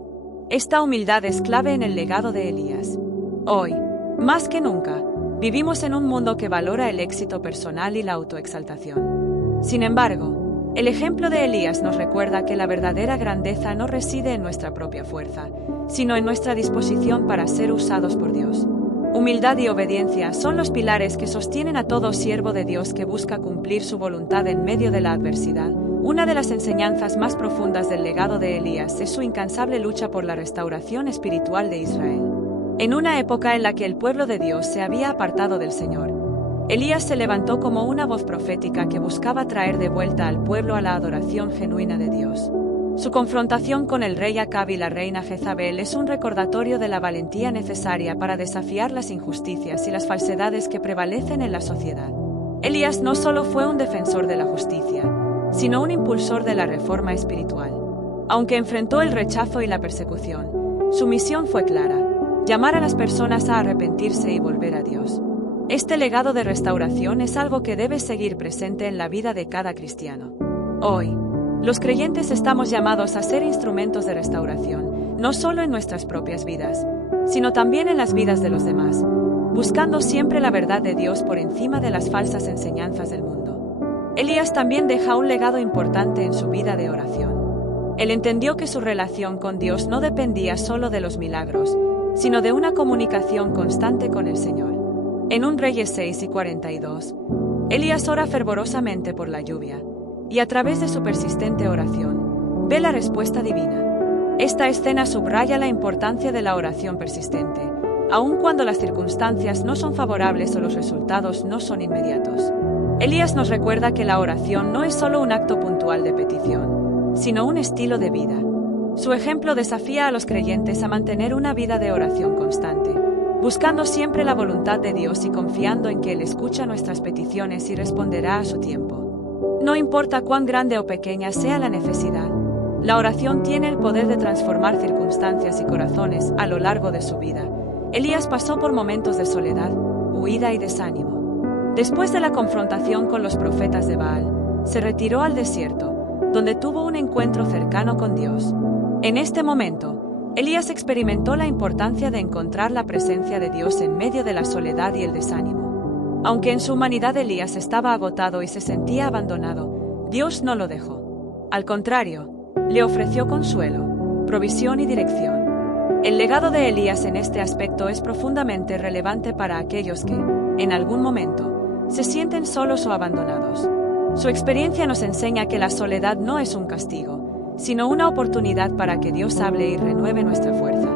Esta humildad es clave en el legado de Elías. Hoy, más que nunca, vivimos en un mundo que valora el éxito personal y la autoexaltación. Sin embargo, el ejemplo de Elías nos recuerda que la verdadera grandeza no reside en nuestra propia fuerza, sino en nuestra disposición para ser usados por Dios. Humildad y obediencia son los pilares que sostienen a todo siervo de Dios que busca cumplir su voluntad en medio de la adversidad. Una de las enseñanzas más profundas del legado de Elías es su incansable lucha por la restauración espiritual de Israel. En una época en la que el pueblo de Dios se había apartado del Señor, Elías se levantó como una voz profética que buscaba traer de vuelta al pueblo a la adoración genuina de Dios. Su confrontación con el rey Acab y la reina Jezabel es un recordatorio de la valentía necesaria para desafiar las injusticias y las falsedades que prevalecen en la sociedad. Elías no solo fue un defensor de la justicia, sino un impulsor de la reforma espiritual. Aunque enfrentó el rechazo y la persecución, su misión fue clara: llamar a las personas a arrepentirse y volver a Dios. Este legado de restauración es algo que debe seguir presente en la vida de cada cristiano. Hoy, los creyentes estamos llamados a ser instrumentos de restauración, no solo en nuestras propias vidas, sino también en las vidas de los demás, buscando siempre la verdad de Dios por encima de las falsas enseñanzas del mundo. Elías también deja un legado importante en su vida de oración. Él entendió que su relación con Dios no dependía solo de los milagros, sino de una comunicación constante con el Señor. En 1 Reyes 6:42, Elías ora fervorosamente por la lluvia, y a través de su persistente oración, ve la respuesta divina. Esta escena subraya la importancia de la oración persistente, aun cuando las circunstancias no son favorables o los resultados no son inmediatos. Elías nos recuerda que la oración no es solo un acto puntual de petición, sino un estilo de vida. Su ejemplo desafía a los creyentes a mantener una vida de oración constante, buscando siempre la voluntad de Dios y confiando en que Él escucha nuestras peticiones y responderá a su tiempo. No importa cuán grande o pequeña sea la necesidad, la oración tiene el poder de transformar circunstancias y corazones a lo largo de su vida. Elías pasó por momentos de soledad, huida y desánimo. Después de la confrontación con los profetas de Baal, se retiró al desierto, donde tuvo un encuentro cercano con Dios. En este momento, Elías experimentó la importancia de encontrar la presencia de Dios en medio de la soledad y el desánimo. Aunque en su humanidad Elías estaba agotado y se sentía abandonado, Dios no lo dejó. Al contrario, le ofreció consuelo, provisión y dirección. El legado de Elías en este aspecto es profundamente relevante para aquellos que, en algún momento, se sienten solos o abandonados. Su experiencia nos enseña que la soledad no es un castigo, sino una oportunidad para que Dios hable y renueve nuestra fuerza.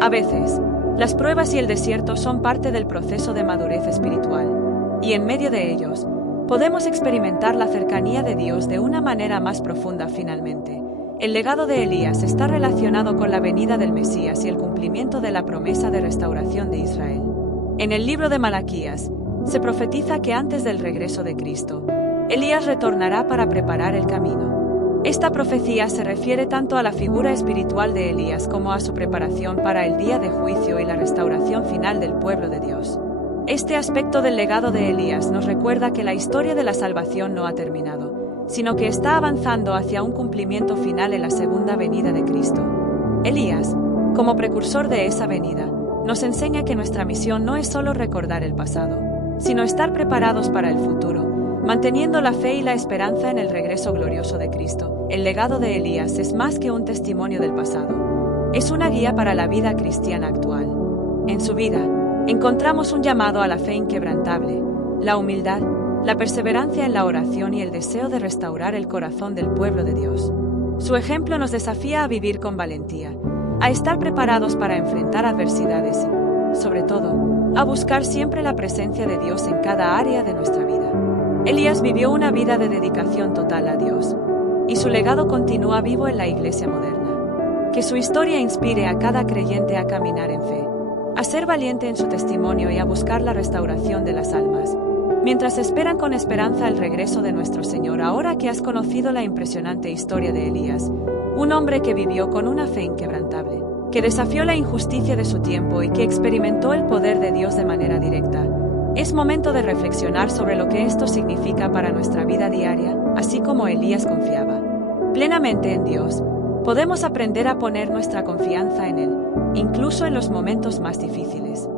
A veces, las pruebas y el desierto son parte del proceso de madurez espiritual, y en medio de ellos, podemos experimentar la cercanía de Dios de una manera más profunda finalmente. El legado de Elías está relacionado con la venida del Mesías y el cumplimiento de la promesa de restauración de Israel. En el libro de Malaquías, se profetiza que antes del regreso de Cristo, Elías retornará para preparar el camino. Esta profecía se refiere tanto a la figura espiritual de Elías como a su preparación para el día de juicio y la restauración final del pueblo de Dios. Este aspecto del legado de Elías nos recuerda que la historia de la salvación no ha terminado, sino que está avanzando hacia un cumplimiento final en la segunda venida de Cristo. Elías, como precursor de esa venida, nos enseña que nuestra misión no es solo recordar el pasado, sino estar preparados para el futuro, manteniendo la fe y la esperanza en el regreso glorioso de Cristo. El legado de Elías es más que un testimonio del pasado, es una guía para la vida cristiana actual. En su vida, encontramos un llamado a la fe inquebrantable, la humildad, la perseverancia en la oración y el deseo de restaurar el corazón del pueblo de Dios. Su ejemplo nos desafía a vivir con valentía, a estar preparados para enfrentar adversidades y, sobre todo, a buscar siempre la presencia de Dios en cada área de nuestra vida. Elías vivió una vida de dedicación total a Dios, y su legado continúa vivo en la Iglesia moderna. Que su historia inspire a cada creyente a caminar en fe, a ser valiente en su testimonio y a buscar la restauración de las almas, mientras esperan con esperanza el regreso de nuestro Señor. Ahora que has conocido la impresionante historia de Elías, un hombre que vivió con una fe inquebrantable, que desafió la injusticia de su tiempo y que experimentó el poder de Dios de manera directa, es momento de reflexionar sobre lo que esto significa para nuestra vida diaria. Así como Elías confiaba plenamente en Dios, podemos aprender a poner nuestra confianza en Él, incluso en los momentos más difíciles.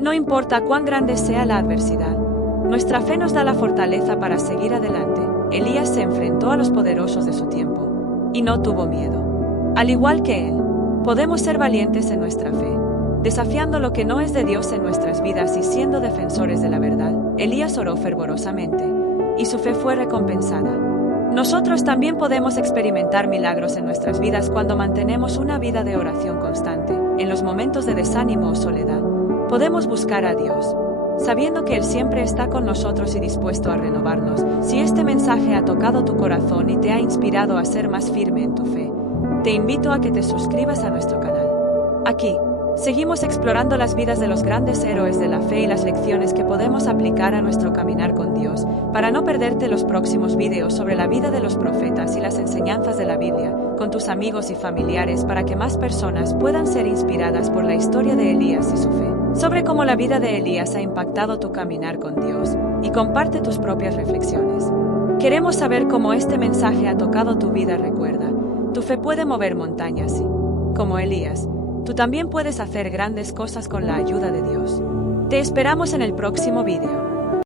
No importa cuán grande sea la adversidad, nuestra fe nos da la fortaleza para seguir adelante. Elías se enfrentó a los poderosos de su tiempo, y no tuvo miedo. Al igual que él, podemos ser valientes en nuestra fe, desafiando lo que no es de Dios en nuestras vidas y siendo defensores de la verdad. Elías oró fervorosamente, y su fe fue recompensada. Nosotros también podemos experimentar milagros en nuestras vidas cuando mantenemos una vida de oración constante. En los momentos de desánimo o soledad, podemos buscar a Dios, sabiendo que Él siempre está con nosotros y dispuesto a renovarnos. Si este mensaje ha tocado tu corazón y te ha inspirado a ser más firme en tu fe, te invito a que te suscribas a nuestro canal. Aquí, seguimos explorando las vidas de los grandes héroes de la fe y las lecciones que podemos aplicar a nuestro caminar con Dios. Para no perderte los próximos videos sobre la vida de los profetas y las enseñanzas de la Biblia, con tus amigos y familiares para que más personas puedan ser inspiradas por la historia de Elías y su fe, sobre cómo la vida de Elías ha impactado tu caminar con Dios, y comparte tus propias reflexiones. Queremos saber cómo este mensaje ha tocado tu vida. Recuerda, tu fe puede mover montañas y, como Elías, tú también puedes hacer grandes cosas con la ayuda de Dios. Te esperamos en el próximo video.